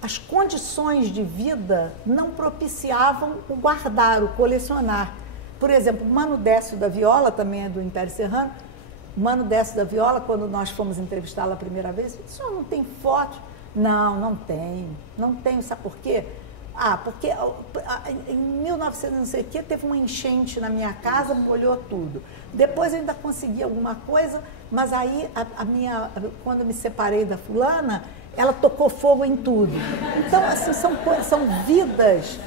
as condições de vida não propiciavam o guardar, o colecionar. Por exemplo, Mano Décio da Viola, também é do Império Serrano, Mano Décio da Viola, quando nós fomos entrevistá-la a primeira vez, o senhor não tem foto? Não tenho, sabe por quê? Porque em 1900 não sei o quê, teve uma enchente na minha casa, molhou tudo. Depois eu ainda consegui alguma coisa, mas aí quando eu me separei da fulana, ela tocou fogo em tudo. Então, assim, são vidas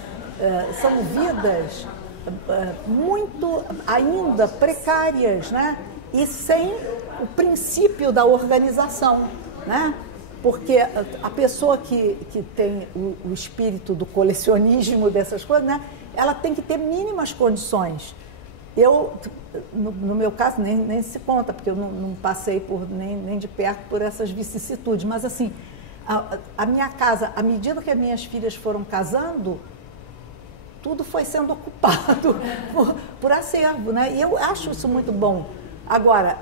muito ainda precárias, né? E sem o princípio da organização, né? Porque a pessoa que tem o espírito do colecionismo dessas coisas, né? Ela tem que ter mínimas condições. Eu, no meu caso, nem se conta, porque eu não passei nem de perto por essas vicissitudes, mas assim, a minha casa, à medida que as minhas filhas foram casando, tudo foi sendo ocupado por acervo, né? E eu acho isso muito bom. Agora,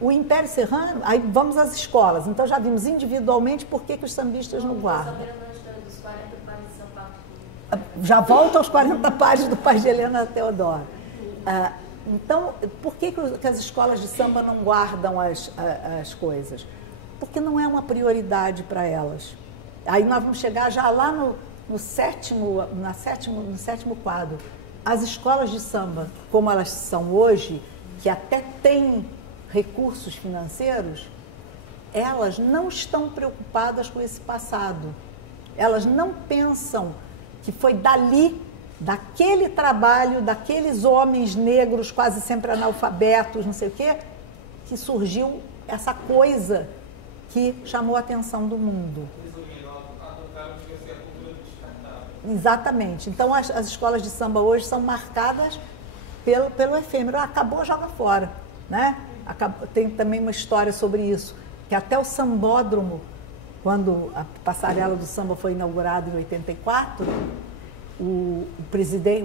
o Império Serrano, aí vamos às escolas. Então já vimos individualmente por que os sambistas não guardam. Dos 40 pares de sapato. Já volto aos 40 pares do pai de Helena Teodoro. Então, por que as escolas de samba não guardam as coisas? Porque não é uma prioridade para elas. Aí nós vamos chegar já lá no sétimo quadro. As escolas de samba, como elas são hoje, que até têm recursos financeiros, elas não estão preocupadas com esse passado. Elas não pensam que foi daquele trabalho, daqueles homens negros quase sempre analfabetos, não sei o quê, que surgiu essa coisa que chamou a atenção do mundo. Exatamente. Então, as escolas de samba hoje são marcadas pelo efêmero. Acabou, joga fora, né? Tem também uma história sobre isso, que até o sambódromo, quando a passarela do samba foi inaugurada em 84, o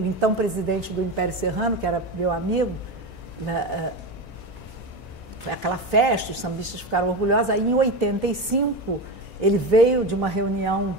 então presidente do Império Serrano, que era meu amigo, né, foi aquela festa, os sambistas ficaram orgulhosos. Aí, em 85, ele veio de uma reunião,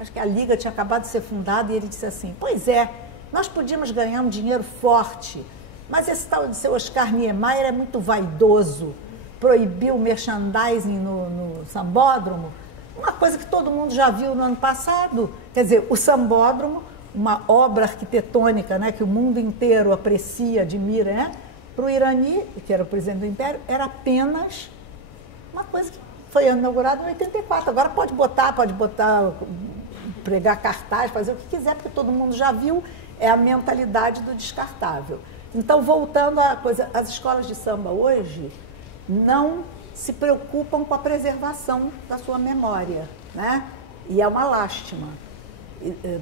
acho que a Liga tinha acabado de ser fundada, e ele disse assim: pois é, nós podíamos ganhar um dinheiro forte, mas esse tal de seu Oscar Niemeyer é muito vaidoso, proibiu o merchandising no sambódromo, uma coisa que todo mundo já viu no ano passado. Quer dizer, o sambódromo, uma obra arquitetônica, né, que o mundo inteiro aprecia, admira, né? Para o Irani, que era o presidente do Império, era apenas uma coisa que foi inaugurada em 84. Agora pode botar, pregar cartaz, fazer o que quiser, porque todo mundo já viu, é a mentalidade do descartável. Então, voltando à coisa, as escolas de samba hoje não se preocupam com a preservação da sua memória, né? E é uma lástima.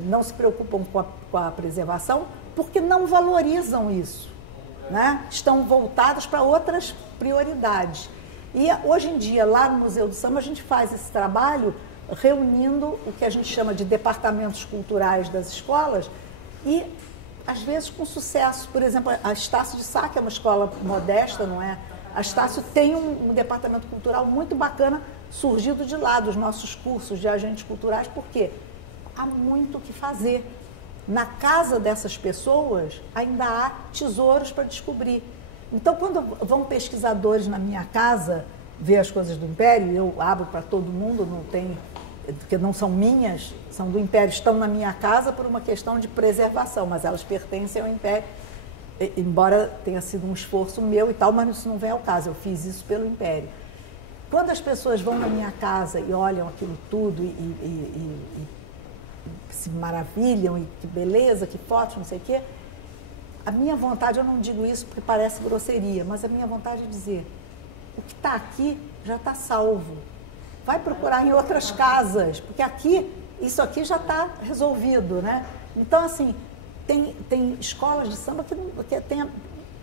Não se preocupam com a preservação porque não valorizam isso, né? Estão voltados para outras prioridades. E hoje em dia, lá no Museu do Samba, a gente faz esse trabalho reunindo o que a gente chama de departamentos culturais das escolas e, às vezes, com sucesso. Por exemplo, a Estácio de Sá, que é uma escola modesta, não é? A Estácio tem um departamento cultural muito bacana, surgido de lá, dos nossos cursos de agentes culturais, porque há muito o que fazer. Na casa dessas pessoas, ainda há tesouros para descobrir. Então, quando vão pesquisadores na minha casa ver as coisas do Império, eu abro para todo mundo, não tem, porque não são minhas, são do Império, estão na minha casa por uma questão de preservação, mas elas pertencem ao Império, embora tenha sido um esforço meu e tal, mas isso não vem ao caso, eu fiz isso pelo Império. Quando as pessoas vão na minha casa e olham aquilo tudo e se maravilham, e que beleza, que fotos, não sei o quê, a minha vontade, eu não digo isso porque parece grosseria, mas a minha vontade é dizer, o que está aqui já está salvo. Vai procurar em outras casas, porque aqui, isso aqui já está resolvido, né? Então, assim, tem escolas de samba que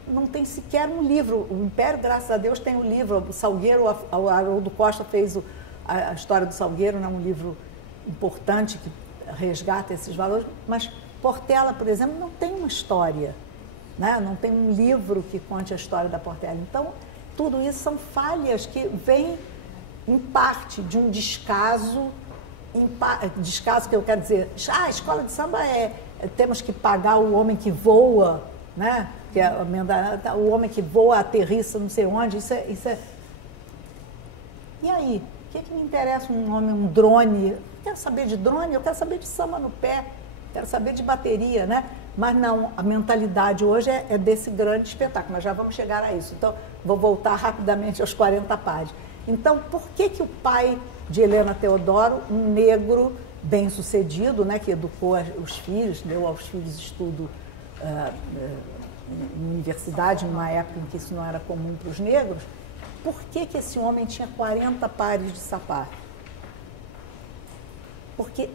não tem sequer um livro. O Império, graças a Deus, tem um livro. O Salgueiro, o Haroldo Costa fez a história do Salgueiro, né? Um livro importante que resgata esses valores, mas Portela, por exemplo, não tem uma história, né? Não tem um livro que conte a história da Portela. Então, tudo isso são falhas que vêm, em parte, de um descaso que eu quero dizer, a escola de samba temos que pagar o homem que voa, né? Que é o homem que voa, aterrissa não sei onde, isso é... E aí? O que me interessa um homem, um drone? Eu quero saber de drone, eu quero saber de samba no pé, quero saber de bateria, né? Mas não, a mentalidade hoje é desse grande espetáculo, mas já vamos chegar a isso. Então, vou voltar rapidamente aos 40 pares. Então, por que o pai de Helena Teodoro, um negro bem-sucedido, né, que educou os filhos, deu aos filhos estudo em universidade, numa época em que isso não era comum para os negros, por que esse homem tinha 40 pares de sapato? Porque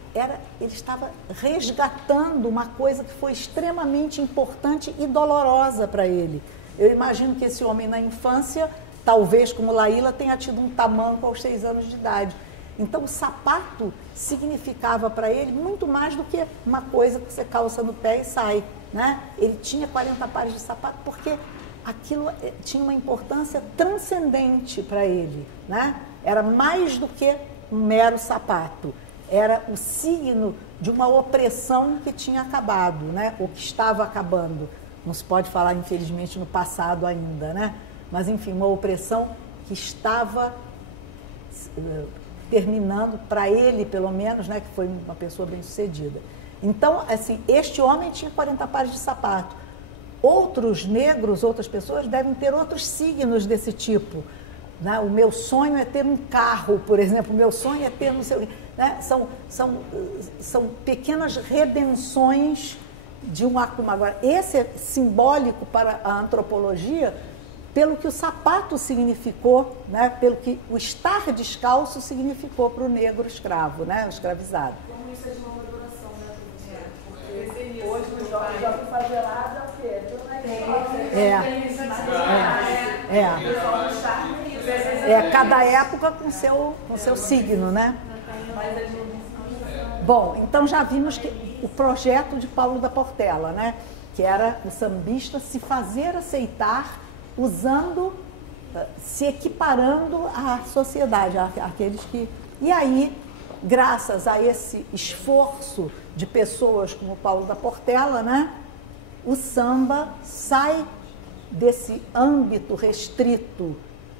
ele estava resgatando uma coisa que foi extremamente importante e dolorosa para ele. Eu imagino que esse homem na infância, talvez como Laíla, tenha tido um tamanco aos 6 anos de idade. Então o sapato significava para ele muito mais do que uma coisa que você calça no pé e sai, né? Ele tinha 40 pares de sapato porque aquilo tinha uma importância transcendente para ele, né? Era mais do que um mero sapato. Era o signo de uma opressão que tinha acabado, né? Ou que estava acabando. Não se pode falar, infelizmente, no passado ainda, né? Mas, enfim, uma opressão que estava terminando, para ele, pelo menos, né? Que foi uma pessoa bem-sucedida. Então, assim, este homem tinha 40 pares de sapato. Outros negros, outras pessoas, devem ter outros signos desse tipo. Né? O meu sonho é ter um carro, por exemplo. O meu sonho é ter não sei, né? São pequenas redenções de um acto. Agora, esse é simbólico para a antropologia pelo que o sapato significou, né? Pelo que o estar descalço significou para o negro escravo, né? O escravizado. Como isso é de uma maduração, né? Porque hoje os jovens favelados é o quê? Cada época com seu signo, né? Bom, então já vimos que o projeto de Paulo da Portela, né? Que era o sambista se fazer aceitar usando, se equiparando à sociedade, àqueles que... E aí, graças a esse esforço de pessoas como Paulo da Portela, né? O samba sai desse âmbito restrito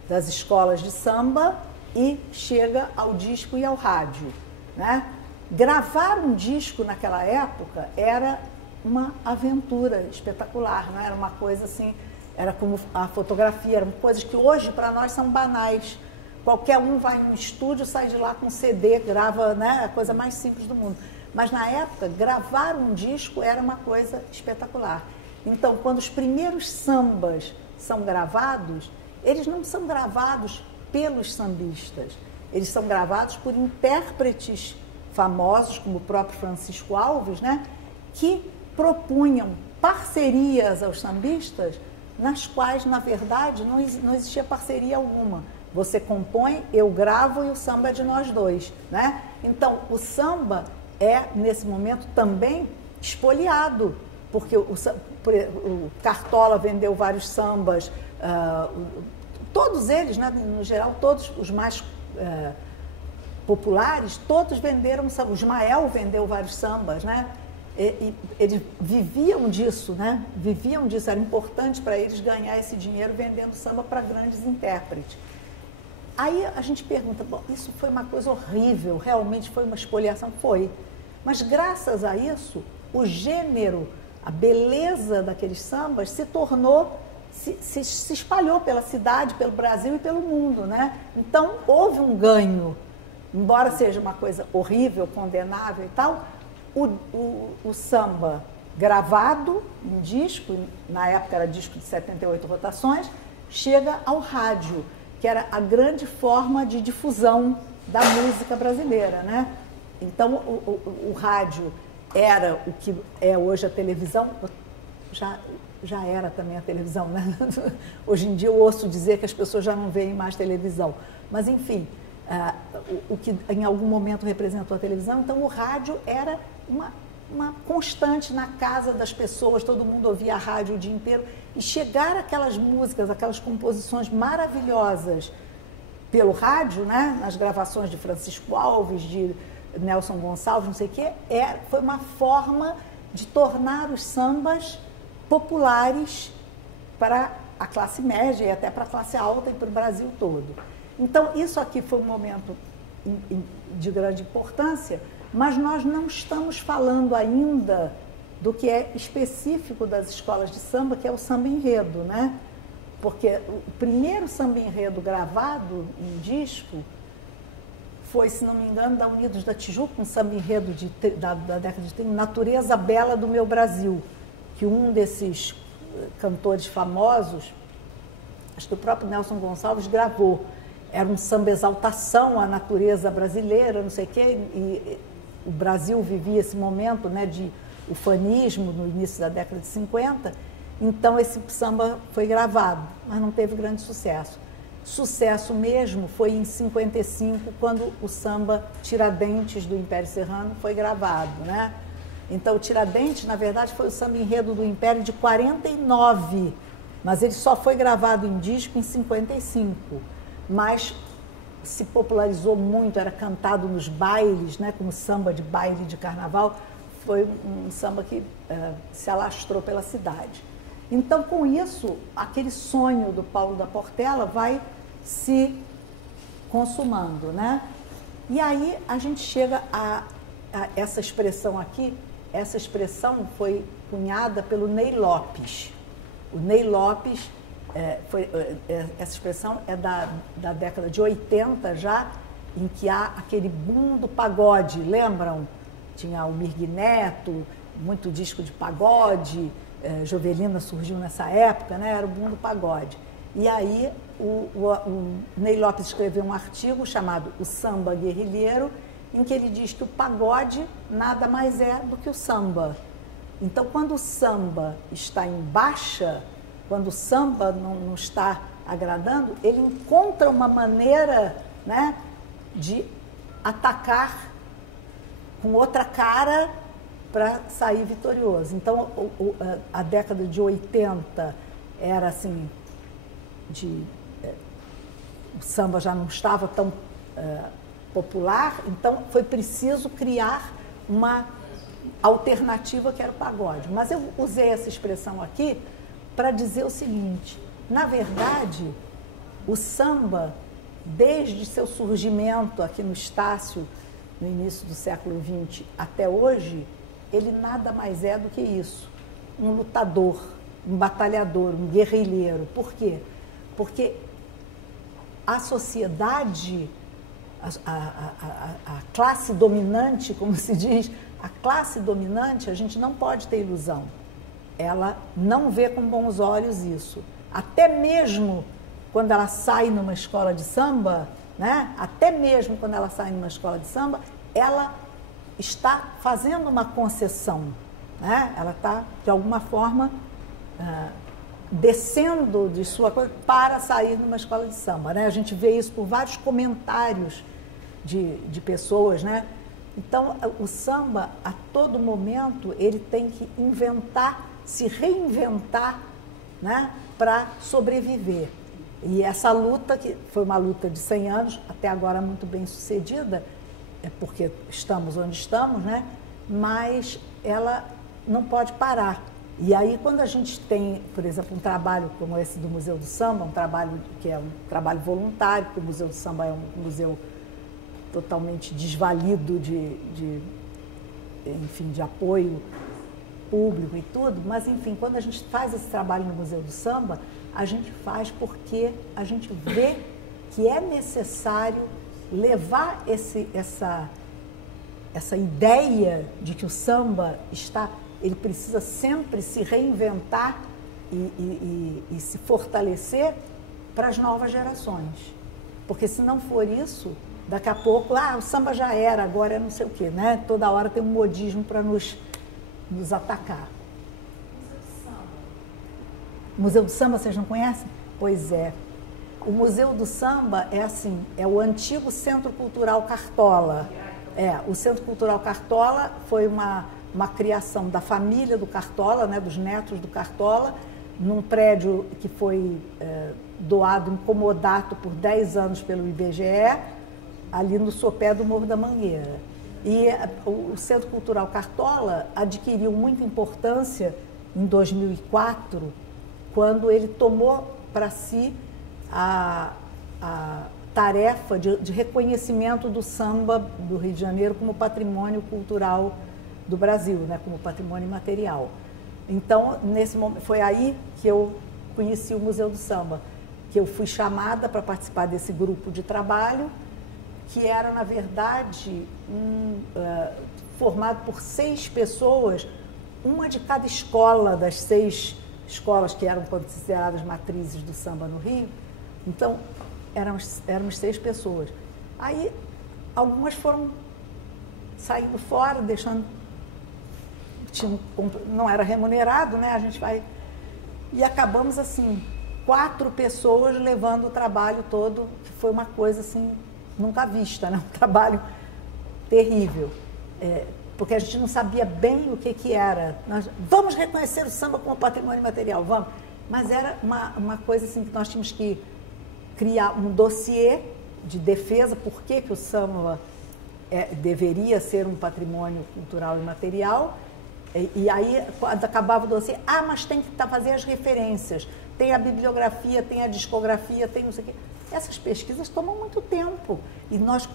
das escolas de samba e chega ao disco e ao rádio, né? Gravar um disco naquela época era uma aventura espetacular, não era uma coisa assim, era como a fotografia, eram coisas que hoje para nós são banais. Qualquer um vai em um estúdio, sai de lá com CD, grava, né? A coisa mais simples do mundo. Mas na época, gravar um disco era uma coisa espetacular. Então, quando os primeiros sambas são gravados, eles não são gravados pelos sambistas, eles são gravados por intérpretes famosos, como o próprio Francisco Alves, né, que propunham parcerias aos sambistas, nas quais, na verdade, não existia parceria alguma. Você compõe, eu gravo e o samba é de nós dois, né? Então, o samba é, nesse momento, também espoliado, porque o Cartola vendeu vários sambas, todos eles, né, no geral, todos os mais populares, todos venderam samba. O Ismael vendeu vários sambas, né? E eles viviam disso, né? Viviam disso, era importante para eles ganhar esse dinheiro vendendo samba para grandes intérpretes. Aí a gente pergunta, bom, isso foi uma coisa horrível, realmente foi uma espoliação? Foi. Mas graças a isso, o gênero, a beleza daqueles sambas se tornou, se espalhou pela cidade, pelo Brasil e pelo mundo, né? Então, houve um ganho, embora seja uma coisa horrível, condenável e tal, o samba gravado em disco, na época era disco de 78 rotações, chega ao rádio, que era a grande forma de difusão da música brasileira, né? Então, o rádio era o que é hoje a televisão, já era também a televisão, né? Hoje em dia eu ouço dizer que as pessoas já não veem mais televisão, mas enfim, o que em algum momento representou a televisão, então o rádio era uma constante na casa das pessoas, todo mundo ouvia a rádio o dia inteiro, e chegar aquelas músicas, aquelas composições maravilhosas pelo rádio, né? Nas gravações de Francisco Alves, de Nelson Gonçalves, não sei o quê, foi uma forma de tornar os sambas populares para a classe média e até para a classe alta e para o Brasil todo. Então, isso aqui foi um momento de grande importância, mas nós não estamos falando ainda do que é específico das escolas de samba, que é o samba enredo, né? Porque o primeiro samba enredo gravado em disco foi, se não me engano, da Unidos da Tijuca, um samba enredo da década de 30, Natureza Bela do Meu Brasil, que um desses cantores famosos, acho que o próprio Nelson Gonçalves, gravou. Era um samba exaltação à natureza brasileira, não sei o quê, e o Brasil vivia esse momento, né, de ufanismo no início da década de 50, então esse samba foi gravado, mas não teve grande sucesso. Sucesso mesmo foi em 55, quando o samba Tiradentes do Império Serrano foi gravado, né? Então o Tiradentes, na verdade, foi o samba enredo do Império de 49, mas ele só foi gravado em disco em 55, mas se popularizou muito, era cantado nos bailes, né, como samba de baile de carnaval, foi um samba que se alastrou pela cidade. Então, com isso, aquele sonho do Paulo da Portela vai se consumando, né? E aí a gente chega a essa expressão aqui, essa expressão foi cunhada pelo Ney Lopes. O Ney Lopes, essa expressão é da década de 80 já, em que há aquele boom do pagode, lembram? Tinha o Mirgue Neto, muito disco de pagode, Jovelina surgiu nessa época, né? Era o boom do pagode. E aí o Ney Lopes escreveu um artigo chamado O Samba Guerrilheiro, em que ele diz que o pagode nada mais é do que o samba. Então, quando o samba está em baixa, quando o samba não está agradando, ele encontra uma maneira, né, de atacar com outra cara para sair vitorioso. Então, a década de 80 era assim, o samba já não estava tão popular, então foi preciso criar uma alternativa que era o pagode. Mas eu usei essa expressão aqui para dizer o seguinte: na verdade, o samba, desde seu surgimento aqui no Estácio, no início do século XX até hoje, ele nada mais é do que isso, um lutador, um batalhador, um guerrilheiro. Por quê? Porque a sociedade, a classe dominante, como se diz, a classe dominante, a gente não pode ter ilusão. Ela não vê com bons olhos isso. Até mesmo quando ela sai numa escola de samba, né? Até mesmo quando ela sai numa escola de samba, ela está fazendo uma concessão, né? Ela está, de alguma forma, descendo de sua coisa para sair numa escola de samba, né? A gente vê isso por vários comentários de pessoas, né? Então, o samba, a todo momento, ele tem que inventar, se reinventar, né, para sobreviver. E essa luta, que foi uma luta de 100 anos, até agora muito bem sucedida, porque estamos onde estamos, né? Mas ela não pode parar. E aí, quando a gente tem, por exemplo, um trabalho como esse do Museu do Samba, um trabalho que é um trabalho voluntário, porque o Museu do Samba é um museu totalmente desvalido enfim, de apoio público e tudo, mas, enfim, quando a gente faz esse trabalho no Museu do Samba, a gente faz porque a gente vê que é necessário levar essa ideia de que o samba ele precisa sempre se reinventar e se fortalecer para as novas gerações. Porque se não for isso, daqui a pouco, o samba já era, agora é não sei o quê, né? Toda hora tem um modismo para nos atacar. Museu do Samba, vocês não conhecem? Pois é. O Museu do Samba é assim, é o antigo Centro Cultural Cartola. O Centro Cultural Cartola foi uma criação da família do Cartola, né, dos netos do Cartola, num prédio que foi doado em comodato por 10 anos pelo IBGE, ali no sopé do Morro da Mangueira. E o Centro Cultural Cartola adquiriu muita importância em 2004, quando ele tomou para si tarefa de reconhecimento do samba do Rio de Janeiro como patrimônio cultural do Brasil, né, como patrimônio imaterial. Então, nesse momento, foi aí que eu conheci o Museu do Samba, que eu fui chamada para participar desse grupo de trabalho, que era, na verdade, formado por 6 pessoas, uma de cada escola, das 6 escolas que eram consideradas matrizes do samba no Rio. Então, éramos 6 pessoas. Aí, algumas foram saindo fora, deixando... não era remunerado, né? A gente vai... E acabamos, assim, 4 pessoas levando o trabalho todo, que foi uma coisa, assim, nunca vista, né? Um trabalho terrível. Porque a gente não sabia bem o que era. Nós vamos reconhecer o samba como patrimônio imaterial, vamos. Mas era uma coisa assim que nós tínhamos que criar um dossiê de defesa, por que o samba deveria ser um patrimônio cultural imaterial. E aí, quando acabava o dossiê, mas tem que fazer as referências. Tem a bibliografia, tem a discografia, tem não sei o quê. Essas pesquisas tomam muito tempo. E nós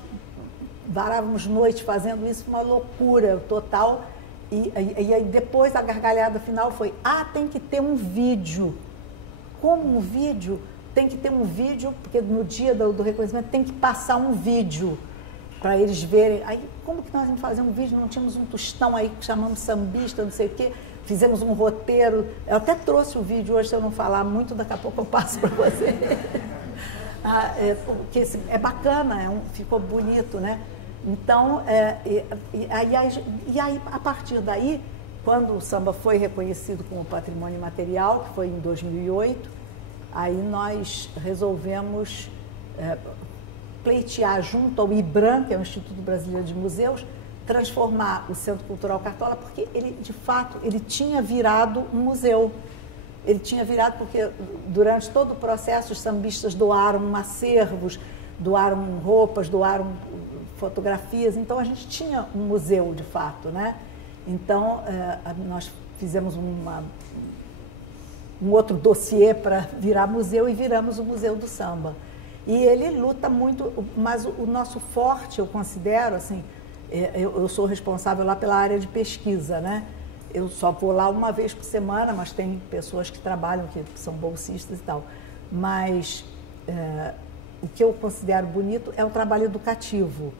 varávamos noites fazendo isso, uma loucura total. E aí depois a gargalhada final foi, tem que ter um vídeo. Como um vídeo? Tem que ter um vídeo, porque no dia do reconhecimento tem que passar um vídeo para eles verem. Aí, como que nós vamos fazer um vídeo? Não tínhamos um tostão aí que chamamos sambista, não sei o quê. Fizemos um roteiro. Eu até trouxe o vídeo hoje, se eu não falar muito, daqui a pouco eu passo para você. Porque é bacana, ficou bonito, né? Então, e aí, a partir daí, quando o samba foi reconhecido como patrimônio imaterial, que foi em 2008, aí nós resolvemos pleitear junto ao IBRAM, que é o Instituto Brasileiro de Museus, transformar o Centro Cultural Cartola, porque ele, de fato, ele tinha virado um museu. Ele tinha virado porque, durante todo o processo, os sambistas doaram acervos, doaram roupas, doaram fotografias, então a gente tinha um museu, de fato, né? Então, nós fizemos um outro dossiê para virar museu e viramos o Museu do Samba. E ele luta muito, mas o nosso forte, eu considero, assim, eu sou responsável lá pela área de pesquisa, né? Eu só vou lá uma vez por semana, mas tem pessoas que trabalham, que são bolsistas e tal. Mas o que eu considero bonito é o trabalho educativo,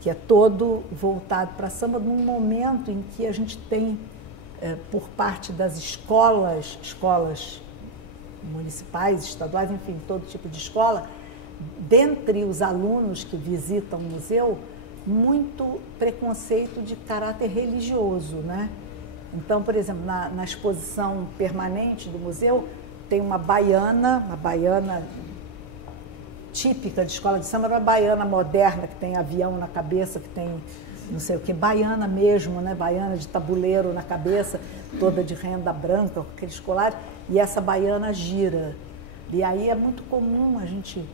que é todo voltado para samba, num momento em que a gente tem, por parte das escolas municipais, estaduais, enfim, todo tipo de escola, dentre os alunos que visitam o museu, muito preconceito de caráter religioso, né? Então, por exemplo, na exposição permanente do museu, tem uma baiana típica de escola de samba, uma baiana moderna, que tem avião na cabeça, que tem não sei o que, baiana mesmo, né? Baiana de tabuleiro na cabeça, toda de renda branca, com aqueles colares, e essa baiana gira. E aí é muito comum a gente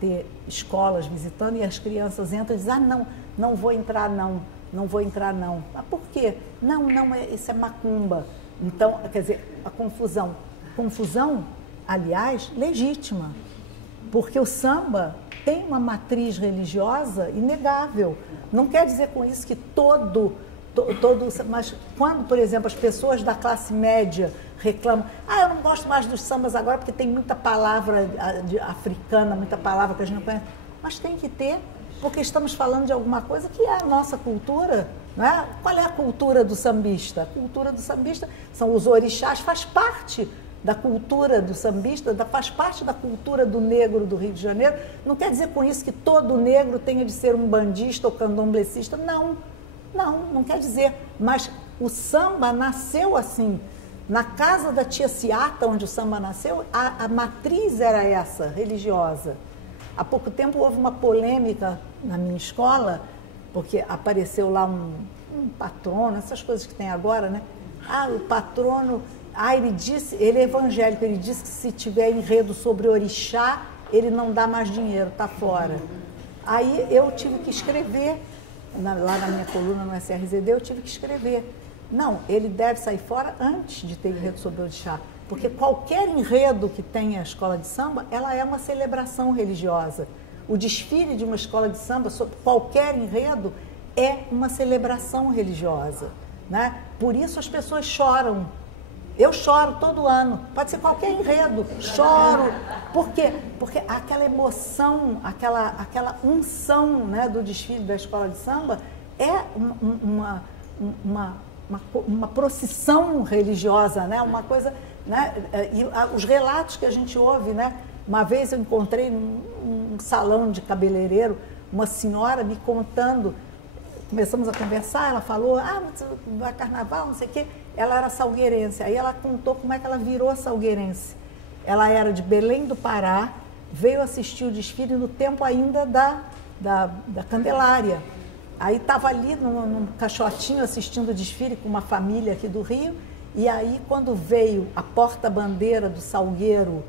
ter escolas visitando e as crianças entram e dizem, não vou entrar não vou entrar não. Mas por quê? Não, isso é macumba. Então, quer dizer, a confusão, aliás, legítima, porque o samba tem uma matriz religiosa inegável. Não quer dizer com isso que mas quando, por exemplo, as pessoas da classe média reclamam, eu não gosto mais dos sambas agora porque tem muita palavra africana, muita palavra que a gente não conhece, mas tem que ter, porque estamos falando de alguma coisa que é a nossa cultura, né? Qual é a cultura do sambista? A cultura do sambista são os orixás, faz parte da cultura do sambista, faz parte da cultura do negro do Rio de Janeiro. Não quer dizer com isso que todo negro tenha de ser um bandista ou candomblecista, não quer dizer, mas o samba nasceu assim. Na casa da tia Ciata, onde o samba nasceu, a matriz era essa, religiosa. Há pouco tempo houve uma polêmica na minha escola, porque apareceu lá um patrono, essas coisas que tem agora, né? O patrono, ele é evangélico, ele disse que se tiver enredo sobre orixá, ele não dá mais dinheiro, está fora. Aí eu tive que escrever, lá na minha coluna no SRZD, eu tive que escrever. Não, ele deve sair fora antes de ter enredo sobre orixá, porque qualquer enredo que tenha a escola de samba, ela é uma celebração religiosa. O desfile de uma escola de samba, sob qualquer enredo, é uma celebração religiosa, né? Por isso as pessoas choram. Eu choro todo ano, pode ser qualquer enredo, choro. Por quê? Porque aquela emoção, aquela unção, né, do desfile da escola de samba é uma procissão religiosa, né? Uma coisa, né? E os relatos que a gente ouve, né? Uma vez eu encontrei num salão de cabeleireiro uma senhora me contando, começamos a conversar, ela falou, vai carnaval, não sei o quê. Ela era salgueirense, aí ela contou como é que ela virou salgueirense. Ela era de Belém do Pará, veio assistir o desfile no tempo ainda da Candelária. Aí estava ali num caixotinho assistindo o desfile com uma família aqui do Rio, e aí quando veio a porta-bandeira do Salgueiro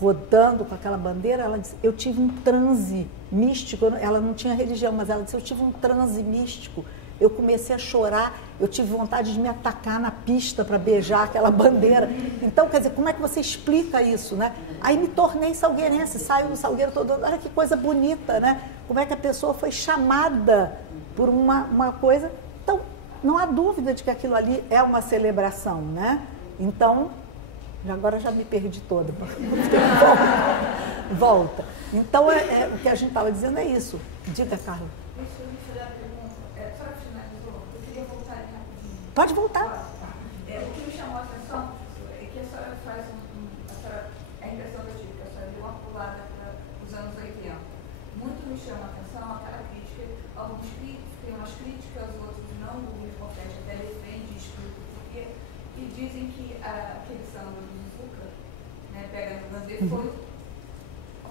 rodando com aquela bandeira, ela disse, eu tive um transe místico, ela não tinha religião, mas ela disse, eu tive um transe místico, eu comecei a chorar, eu tive vontade de me atacar na pista para beijar aquela bandeira. Então, quer dizer, como é que você explica isso, né? Aí me tornei salgueirense, saio do Salgueiro todo, olha que coisa bonita, né? Como é que a pessoa foi chamada por uma coisa. Então, não há dúvida de que aquilo ali é uma celebração, né? Então, agora já me perdi toda. Volta. Então, o que a gente estava dizendo é isso. Diga, Carla. Deixa eu me fazer a pergunta. A senhora finalizou? Eu queria voltar ali rapidinho. Pode voltar. O que me chamou a atenção, professora, é que a senhora faz a impressão que eu tive, que a senhora deu uma pulada para os anos 80. Muito me chama a atenção aquela crítica, alguns críticos têm umas críticas, outros não, o Luiz Confete até defende, explica o porquê, e dizem que aquele samba do Zuzuca, né, pega no Bandê, foi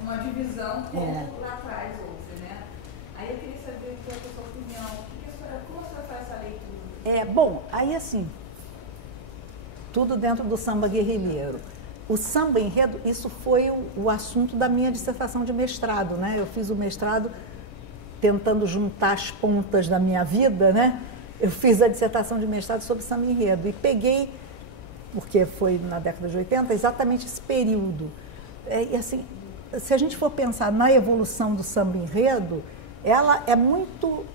uma divisão como lá atrás houve, né? Aí eu queria saber qual é a sua opinião, como a senhora faz essa leitura? Bom, aí assim, tudo dentro do samba guerrilheiro. O samba enredo, isso foi o assunto da minha dissertação de mestrado, né? Eu fiz o mestrado tentando juntar as pontas da minha vida, né? Eu fiz a dissertação de mestrado sobre samba enredo e peguei, porque foi na década de 80, exatamente esse período. E assim, se a gente for pensar na evolução do samba enredo, ela é muito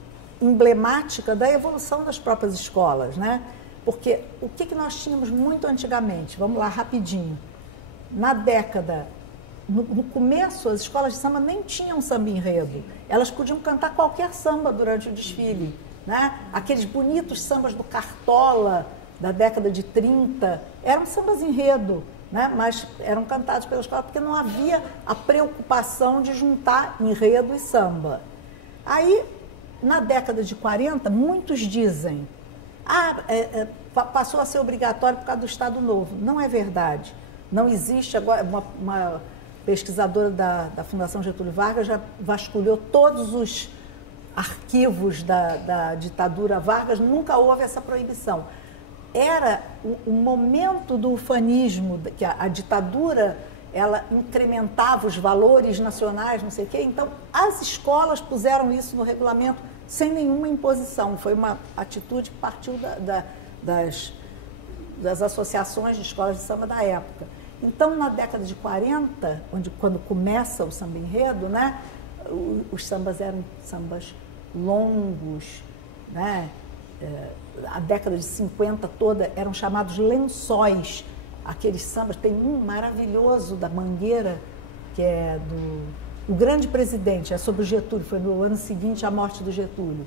emblemática da evolução das próprias escolas, né? Porque o que nós tínhamos muito antigamente? Vamos lá, rapidinho. Na década, no começo, as escolas de samba nem tinham samba enredo. Elas podiam cantar qualquer samba durante o desfile, né? Aqueles bonitos sambas do Cartola, da década de 30, eram sambas enredo, né? Mas eram cantados pela escola porque não havia a preocupação de juntar enredo e samba. Aí, na década de 40, muitos dizem, passou a ser obrigatório por causa do Estado Novo. Não é verdade. Não existe agora, uma pesquisadora da Fundação Getúlio Vargas já vasculhou todos os arquivos da ditadura Vargas, nunca houve essa proibição. Era o momento do ufanismo, que a ditadura, ela incrementava os valores nacionais, não sei o quê. Então, as escolas puseram isso no regulamento sem nenhuma imposição. Foi uma atitude que partiu das associações de escolas de samba da época. Então, na década de 40, quando começa o samba enredo, né, os sambas eram sambas longos, né? A década de 50 toda eram chamados lençóis, aqueles sambas. Tem um maravilhoso da Mangueira, que é o Grande Presidente, é sobre o Getúlio, foi no ano seguinte à morte do Getúlio.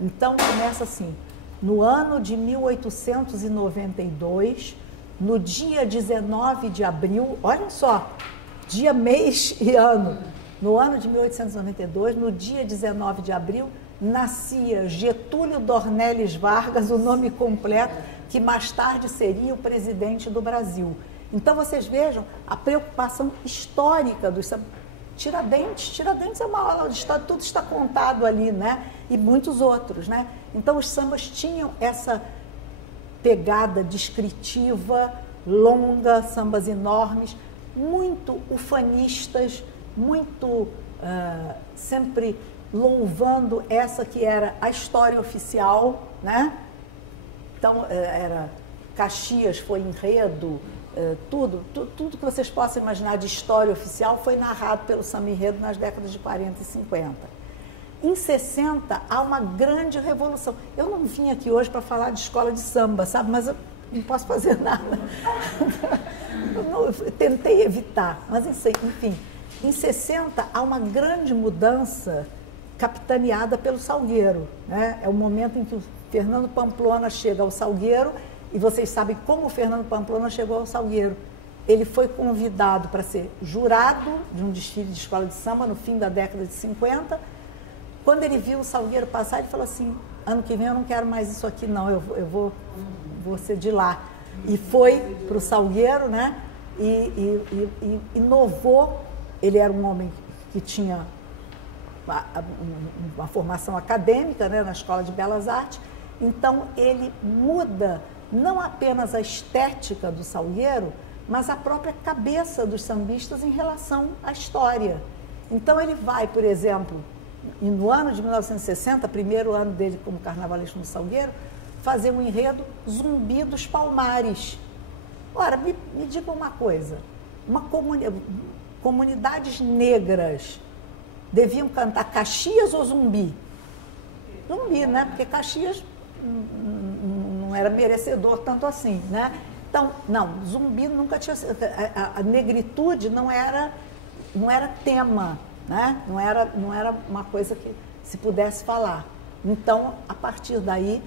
Então começa assim, no ano de 1892, no dia 19 de abril, olhem só, dia, mês e ano, no ano de 1892, no dia 19 de abril, nascia Getúlio Dornelles Vargas, o nome completo, que mais tarde seria o presidente do Brasil. Então, vocês vejam a preocupação histórica dos sambas. Tiradentes é uma aula de história, tudo está contado ali, né? E muitos outros, né? Então, os sambas tinham essa pegada descritiva, longa, sambas enormes, muito ufanistas, muito sempre louvando essa que era a história oficial, né? Então, era Caxias foi enredo, tudo que vocês possam imaginar de história oficial foi narrado pelo samba enredo nas décadas de 40 e 50. Em 60, há uma grande revolução. Eu não vim aqui hoje para falar de escola de samba, sabe? Mas eu não posso fazer nada. Eu tentei evitar, mas enfim. Em 60, há uma grande mudança capitaneada pelo Salgueiro, né? É o momento em que o Fernando Pamplona chega ao Salgueiro, e vocês sabem como o Fernando Pamplona chegou ao Salgueiro. Ele foi convidado para ser jurado de um desfile de escola de samba no fim da década de 50. Quando ele viu o Salgueiro passar, ele falou assim, ano que vem eu não quero mais isso aqui não, eu vou ser de lá. E foi para o Salgueiro, né? E inovou. Ele era um homem que tinha uma formação acadêmica, né, na Escola de Belas Artes. Então, ele muda não apenas a estética do Salgueiro, mas a própria cabeça dos sambistas em relação à história. Então, ele vai, por exemplo, no ano de 1960, primeiro ano dele como carnavalesco no Salgueiro, fazer um enredo Zumbi dos Palmares. Ora, me diga uma coisa, comunidades negras deviam cantar Caxias ou Zumbi? Zumbi, né? Porque Caxias não era merecedor tanto assim, né? Então, não, Zumbi nunca tinha... A negritude não era tema, né? Não era uma coisa que se pudesse falar. Então, a partir daí,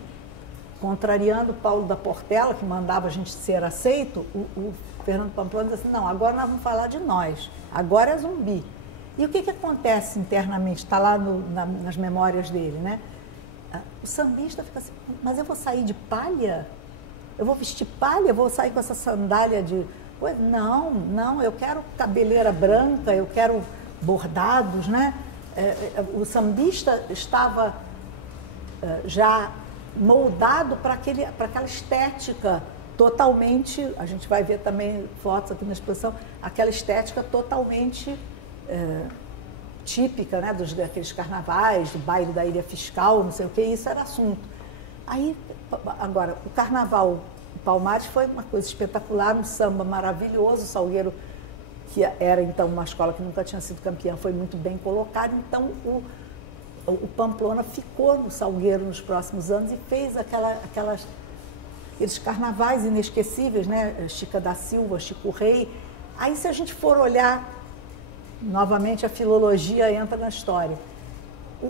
contrariando Paulo da Portela, que mandava a gente ser aceito, o Fernando Pamplona disse assim, não, agora nós vamos falar de nós, agora é Zumbi. E o que acontece internamente? Está lá nas memórias dele, né? O sambista fica assim, mas eu vou sair de palha? Eu vou vestir palha? Eu vou sair com essa sandália de... Não, eu quero cabeleira branca, eu quero bordados, né? O sambista estava já moldado para aquela estética totalmente, a gente vai ver também fotos aqui na exposição, aquela estética totalmente típica, né, daqueles carnavais, do baile da Ilha Fiscal, não sei o que, isso era assunto. Aí, agora, o carnaval Palmares foi uma coisa espetacular, um samba maravilhoso, o Salgueiro, que era então uma escola que nunca tinha sido campeã, foi muito bem colocado, então o Pamplona ficou no Salgueiro nos próximos anos e fez aqueles carnavais inesquecíveis, né? Chica da Silva, Chico Rei. Aí, se a gente for olhar, novamente a filologia entra na história.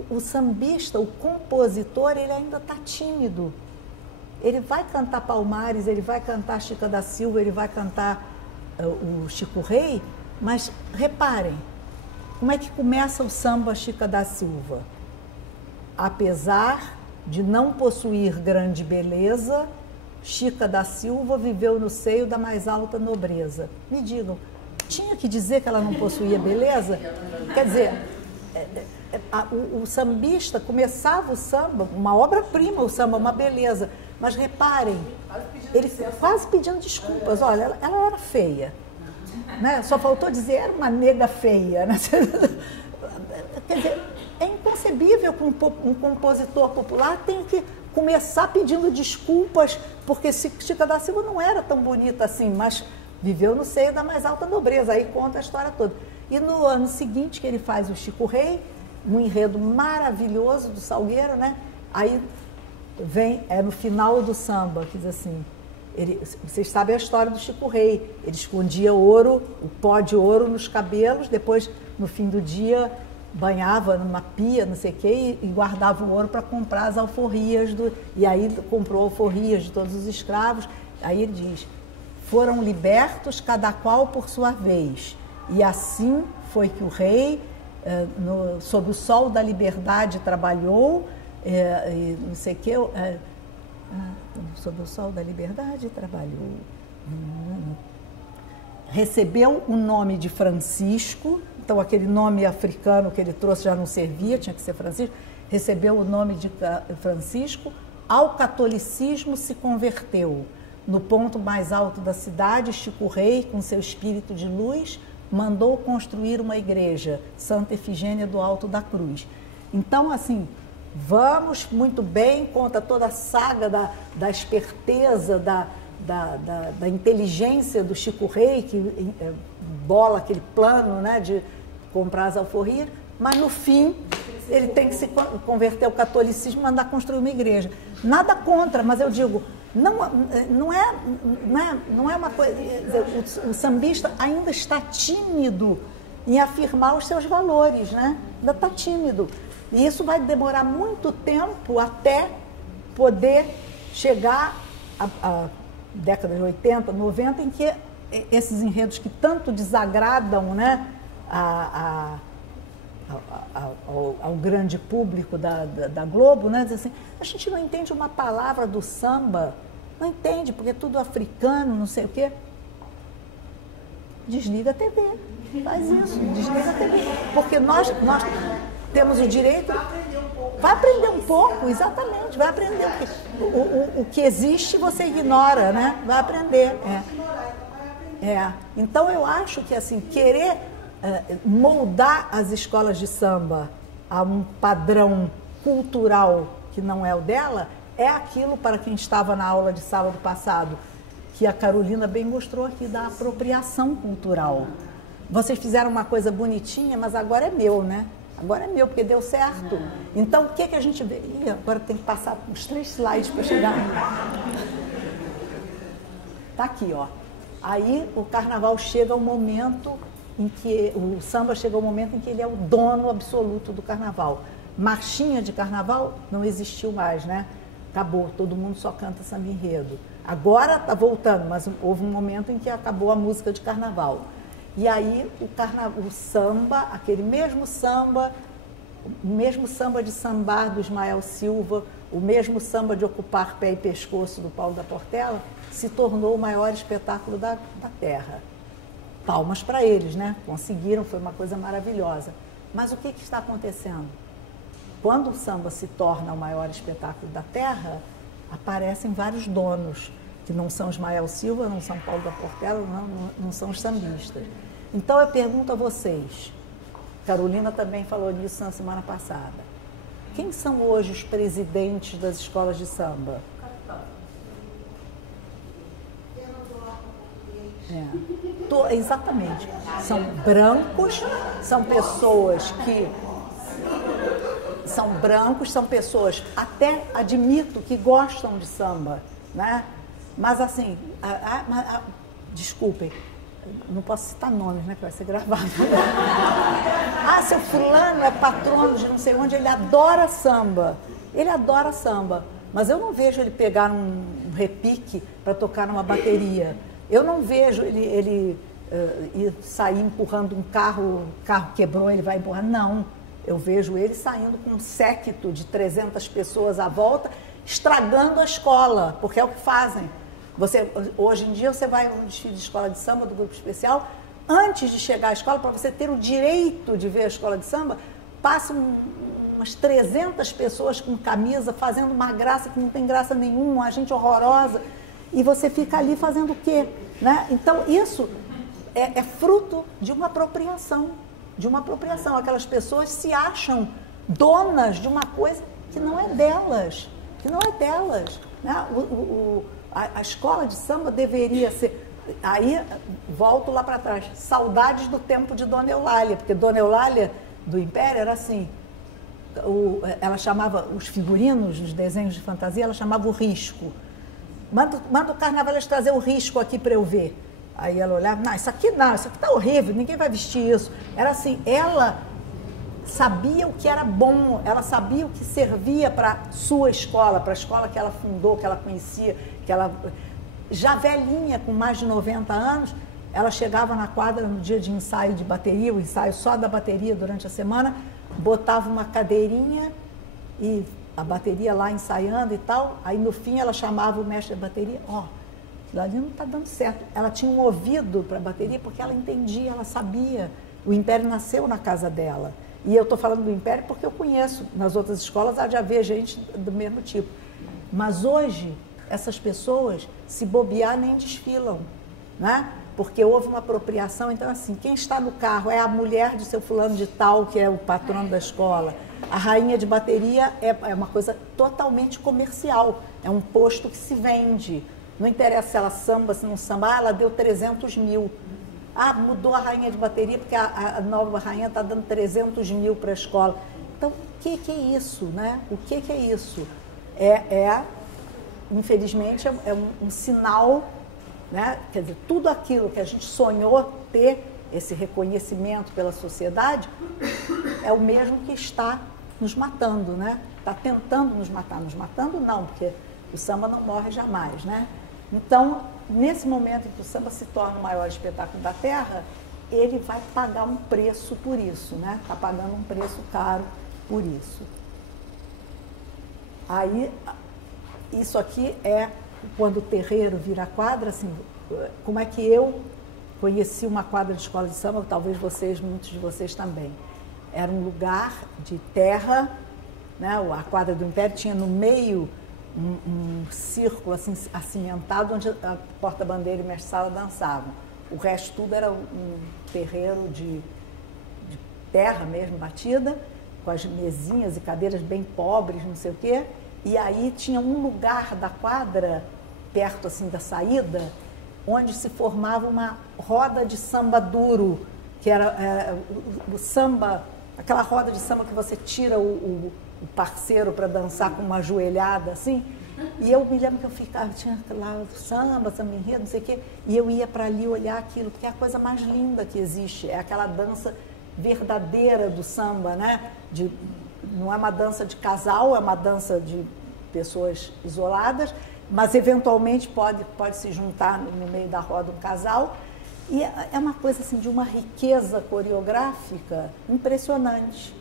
O sambista, o compositor, ele ainda está tímido. Ele vai cantar Palmares, ele vai cantar Chica da Silva, ele vai cantar o Chico Rei, mas reparem, como é que começa o samba Chica da Silva? Apesar de não possuir grande beleza, Chica da Silva viveu no seio da mais alta nobreza. Me digam, tinha que dizer que ela não possuía beleza? Quer dizer, o sambista começava o samba, uma obra-prima o samba, uma beleza, mas reparem, ele quase pedindo desculpas, olha, ela era feia, né? Só faltou dizer, era uma nega feia, né? Quer dizer, é inconcebível que um compositor popular tenha que começar pedindo desculpas, porque Chica da Silva não era tão bonita assim, mas viveu no seio da mais alta nobreza, aí conta a história toda. E no ano seguinte que ele faz o Chico Rei, um enredo maravilhoso do Salgueiro, né? Aí vem, no final do samba, que diz assim, vocês sabem a história do Chico Rei, ele escondia ouro, o pó de ouro nos cabelos, depois, no fim do dia, banhava numa pia, não sei o quê, e guardava o ouro para comprar as alforrias, e aí comprou alforrias de todos os escravos. Aí ele diz, foram libertos cada qual por sua vez, e assim foi que o rei, sob o sol da liberdade, trabalhou, e não sei o quê, sob o sol da liberdade trabalhou, recebeu o nome de Francisco. Então, aquele nome africano que ele trouxe já não servia, tinha que ser Francisco. Recebeu o nome de Francisco, ao catolicismo se converteu. No ponto mais alto da cidade, Chico Rei, com seu espírito de luz, mandou construir uma igreja, Santa Efigênia do Alto da Cruz. Então, assim, vamos muito bem, conta toda a saga da esperteza, da inteligência do Chico Rei, que bola aquele plano, né, de comprar as alforrias, mas no fim ele tem que se converter ao catolicismo e mandar construir uma igreja. Nada contra, mas eu digo, não é uma coisa. O sambista ainda está tímido em afirmar os seus valores, né? Ainda está tímido. E isso vai demorar muito tempo até poder chegar à década de 80, 90, em que esses enredos que tanto desagradam, né, ao grande público da Globo, né, diz assim, a gente não entende uma palavra do samba, não entende, porque é tudo africano, não sei o quê. Desliga a TV, faz isso, desliga a TV, porque nós temos o direito... Vai aprender um pouco, exatamente, vai aprender o que existe você ignora, né? Vai aprender. Então eu acho que assim, querer moldar as escolas de samba a um padrão cultural que não é o dela, é aquilo, para quem estava na aula de sábado passado, que a Carolina bem mostrou aqui, da apropriação cultural. Vocês fizeram uma coisa bonitinha, mas agora é meu, né? Agora é meu, porque deu certo. Então, o que a gente vê? Ih, agora tem que passar uns 3 slides para chegar. Tá aqui, ó. Aí o carnaval chega ao momento em que... O samba chega ao momento em que ele é o dono absoluto do carnaval. Marchinha de carnaval não existiu mais, né? Acabou, todo mundo só canta samba enredo. Agora está voltando, mas houve um momento em que acabou a música de carnaval. E aí o samba, aquele mesmo samba de sambar do Ismael Silva, o mesmo samba de ocupar pé e pescoço do Paulo da Portela, se tornou o maior espetáculo da terra. Palmas para eles, né? Conseguiram, foi uma coisa maravilhosa. Mas o que está acontecendo? Quando o samba se torna o maior espetáculo da terra, aparecem vários donos, que não são Ismael Silva, não são Paulo da Portela, não são os sambistas. Então eu pergunto a vocês, Carolina também falou nisso na semana passada, quem são hoje os presidentes das escolas de samba? Exatamente. São brancos, são pessoas que... São brancos, são pessoas, até admito, que gostam de samba, né? Mas assim, desculpem, não posso citar nomes, né, que vai ser gravado. Seu fulano é patrono de não sei onde, ele adora samba. Ele adora samba, mas eu não vejo ele pegar um repique para tocar numa bateria. Eu não vejo ele ir sair empurrando um carro, o carro quebrou, ele vai empurrar. Não, eu vejo ele saindo com um séquito de 300 pessoas à volta, estragando a escola, porque é o que fazem. Hoje em dia você vai a um desfile de escola de samba do grupo especial, antes de chegar à escola, para você ter o direito de ver a escola de samba, passam umas 300 pessoas com camisa, fazendo uma graça que não tem graça nenhuma, uma gente horrorosa, e você fica ali fazendo o quê? Né? Então isso é fruto de uma apropriação, aquelas pessoas se acham donas de uma coisa que não é delas, né? A escola de samba deveria ser... Aí, volto lá para trás, saudades do tempo de Dona Eulália, porque Dona Eulália do Império era assim, ela chamava os figurinos, os desenhos de fantasia, ela chamava o risco. Manda o carnavalesco trazer o risco aqui para eu ver. Aí ela olhava, não, isso aqui está horrível, ninguém vai vestir isso. Era assim, ela sabia o que era bom, ela sabia o que servia para a sua escola, para a escola que ela fundou, que ela conhecia, que ela... Já velhinha, com mais de 90 anos, ela chegava na quadra no dia de ensaio de bateria, o ensaio só da bateria durante a semana, botava uma cadeirinha e a bateria lá ensaiando e tal, aí no fim ela chamava o mestre da bateria, aquilo ali não está dando certo. Ela tinha um ouvido para a bateria porque ela entendia, ela sabia. O Império nasceu na casa dela. E eu estou falando do Império porque eu conheço, nas outras escolas há de haver gente do mesmo tipo. Mas hoje, essas pessoas, se bobear, nem desfilam, né? Porque houve uma apropriação. Então, assim, quem está no carro é a mulher de seu fulano de tal, que é o patrono da escola. A rainha de bateria é uma coisa totalmente comercial, é um posto que se vende. Não interessa se ela samba, se não samba, ela deu 300 mil. Mudou a rainha de bateria porque a nova rainha está dando 300 mil para a escola. Então, o que é isso, né? O que é isso? Infelizmente, é um sinal, né? Quer dizer, tudo aquilo que a gente sonhou ter, esse reconhecimento pela sociedade, é o mesmo que está nos matando, né? Está tentando nos matar. Nos matando não, porque o samba não morre jamais, né? Então, nesse momento em que o samba se torna o maior espetáculo da Terra, ele vai pagar um preço por isso, né? Está pagando um preço caro por isso. Aí, isso aqui é quando o terreiro vira quadra, assim, como é que eu conheci uma quadra de escola de samba, talvez muitos de vocês também. Era um lugar de terra, né? A quadra do Império tinha no meio um círculo assim, acimentado, onde a porta-bandeira e mestre-sala dançavam. O resto tudo era um terreiro de terra mesmo, batida, com as mesinhas e cadeiras bem pobres, não sei o quê. E aí tinha um lugar da quadra, perto assim da saída, onde se formava uma roda de samba duro, que era o samba, aquela roda de samba que você tira o parceiro para dançar com uma joelhada, assim. E eu me lembro que eu ficava, tinha lá samba enredo, não sei o quê, e eu ia para ali olhar aquilo, porque é a coisa mais linda que existe, é aquela dança verdadeira do samba, né? Não é uma dança de casal, é uma dança de pessoas isoladas, mas eventualmente pode se juntar no meio da roda um casal. E é uma coisa assim de uma riqueza coreográfica impressionante.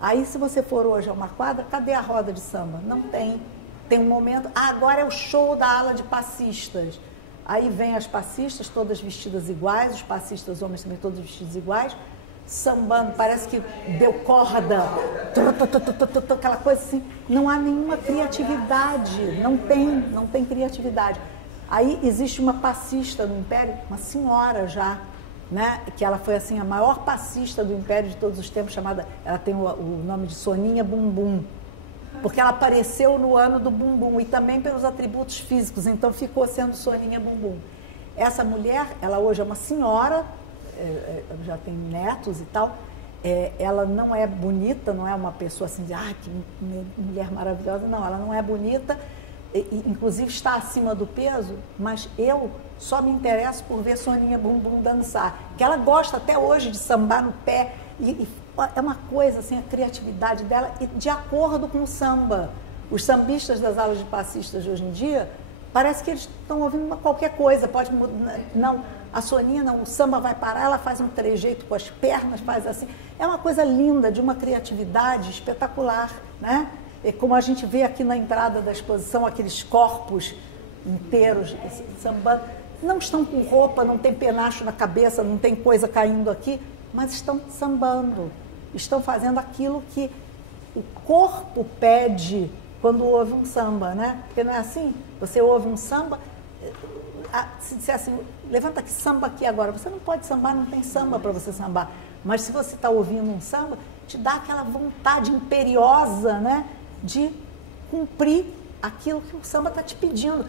Aí, se você for hoje a uma quadra, cadê a roda de samba? Não tem. Tem um momento, agora é o show da ala de passistas. Aí vem as passistas, todas vestidas iguais, os passistas homens também todos vestidos iguais, sambando, parece que deu corda, aquela coisa assim. Não há nenhuma criatividade, não tem criatividade. Aí existe uma passista no Império, uma senhora já, né, que ela foi assim a maior passista do Império de todos os tempos, ela tem o nome de Soninha Bumbum, porque ela apareceu no ano do bumbum e também pelos atributos físicos, então ficou sendo Soninha Bumbum. Essa mulher, ela hoje é uma senhora, já tem netos e tal, ela não é bonita, não é uma pessoa assim de, que mulher maravilhosa, não, ela não é bonita, inclusive está acima do peso, mas eu só me interesso por ver Soninha Bumbum dançar, que ela gosta até hoje de sambar no pé, e é uma coisa assim, a criatividade dela, de acordo com o samba. Os sambistas das alas de passistas de hoje em dia, parece que eles estão ouvindo qualquer coisa, pode mudar, não, a Soninha não, o samba vai parar, ela faz um trejeito com as pernas, faz assim, é uma coisa linda, de uma criatividade espetacular, né? E como a gente vê aqui na entrada da exposição, aqueles corpos inteiros sambando, não estão com roupa, não tem penacho na cabeça, não tem coisa caindo aqui, mas estão sambando, estão fazendo aquilo que o corpo pede quando ouve um samba, né? Porque não é assim? Você ouve um samba, se disser assim, levanta aqui, samba aqui agora, você não pode sambar, não tem samba para você sambar, mas se você está ouvindo um samba, te dá aquela vontade imperiosa, né, de cumprir aquilo que o samba está te pedindo.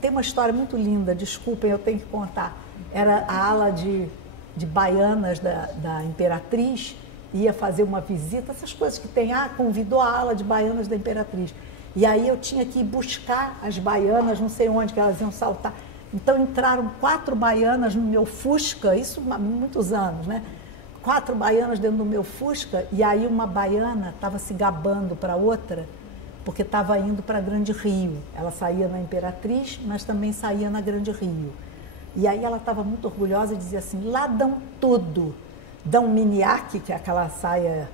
Tem uma história muito linda, desculpem, eu tenho que contar. Era a ala de baianas da Imperatriz, ia fazer uma visita, essas coisas que tem, convidou a ala de baianas da Imperatriz. E aí eu tinha que ir buscar as baianas, não sei onde que elas iam saltar. Então entraram 4 baianas no meu Fusca, isso há muitos anos, né? 4 baianas dentro do meu Fusca, e aí uma baiana estava se gabando para outra, porque estava indo para Grande Rio. Ela saía na Imperatriz, mas também saía na Grande Rio. E aí ela estava muito orgulhosa e dizia assim, lá dão tudo. Dão miniaque, que é aquela saia,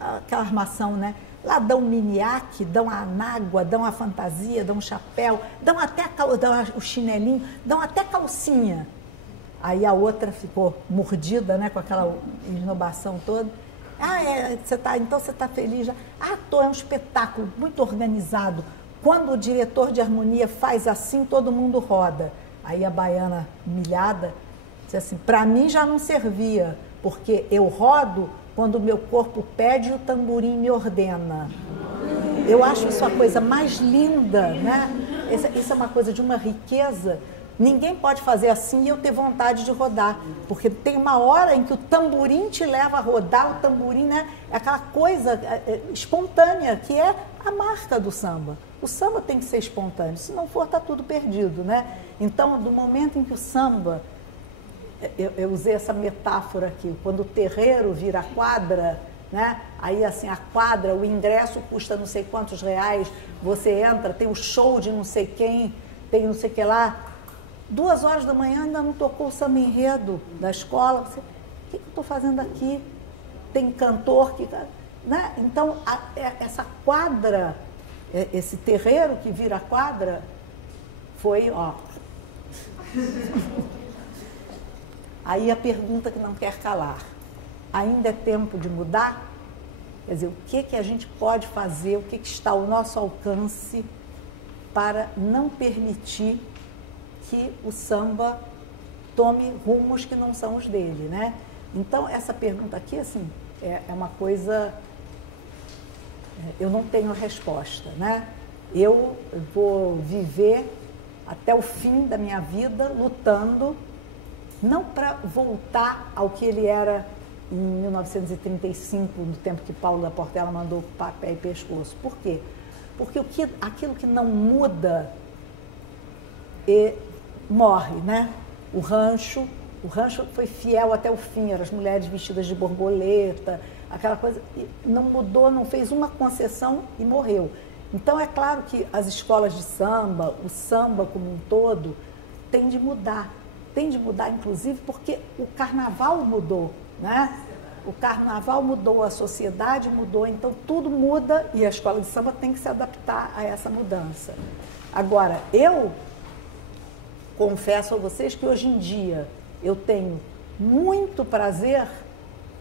aquela armação, né? Lá dão miniaque, dão a anágua, dão a fantasia, dão o chapéu, dão até o chinelinho, dão até calcinha. Aí a outra ficou mordida, né, com aquela esnobação toda. Então você está feliz já? Tô, é um espetáculo muito organizado. Quando o diretor de harmonia faz assim, todo mundo roda. Aí a baiana humilhada disse assim, para mim já não servia, porque eu rodo quando o meu corpo pede e o tamborim me ordena. Eu acho isso a coisa mais linda, né? Isso é uma coisa de uma riqueza. Ninguém pode fazer assim e eu ter vontade de rodar, porque tem uma hora em que o tamborim te leva a rodar, o tamborim, né, é aquela coisa espontânea, que é a marca do samba. O samba tem que ser espontâneo, se não for, está tudo perdido, né? Então, do momento em que o samba, eu usei essa metáfora aqui, quando o terreiro vira quadra, né? Aí assim, a quadra, o ingresso custa não sei quantos reais, você entra, tem o show de não sei quem, tem não sei o que lá. 2 horas da manhã ainda não tocou o samba enredo da escola. Você, o que eu estou fazendo aqui? Tem cantor que... Né? Então, essa quadra, esse terreiro que vira quadra, foi, ó... Aí a pergunta que não quer calar. Ainda é tempo de mudar? Quer dizer, o que a gente pode fazer, o que está ao nosso alcance para não permitir que o samba tome rumos que não são os dele, né? Então, essa pergunta aqui, assim, é uma coisa... Eu não tenho resposta, né? Eu vou viver até o fim da minha vida lutando, não para voltar ao que ele era em 1935, no tempo que Paulo da Portela mandou papel e pescoço. Por quê? Porque aquilo que não muda morre, né? O rancho foi fiel até o fim, eram as mulheres vestidas de borboleta, aquela coisa, não mudou, não fez uma concessão e morreu. Então é claro que as escolas de samba, o samba como um todo, tem de mudar inclusive porque o carnaval mudou, né? O carnaval mudou, a sociedade mudou, então tudo muda e a escola de samba tem que se adaptar a essa mudança. Agora, eu confesso a vocês que hoje em dia eu tenho muito prazer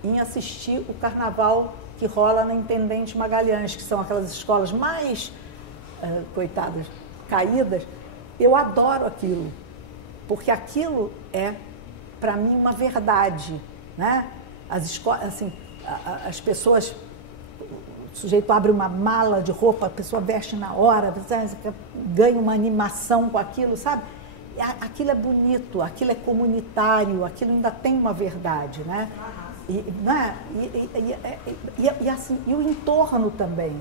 em assistir o carnaval que rola na Intendente Magalhães, que são aquelas escolas mais, coitadas, caídas. Eu adoro aquilo, porque aquilo é, para mim, uma verdade, né? As escolas, assim, as pessoas, o sujeito abre uma mala de roupa, a pessoa veste na hora, ganha uma animação com aquilo, sabe? Aquilo é bonito, aquilo é comunitário, aquilo ainda tem uma verdade, né? Né? E o entorno também,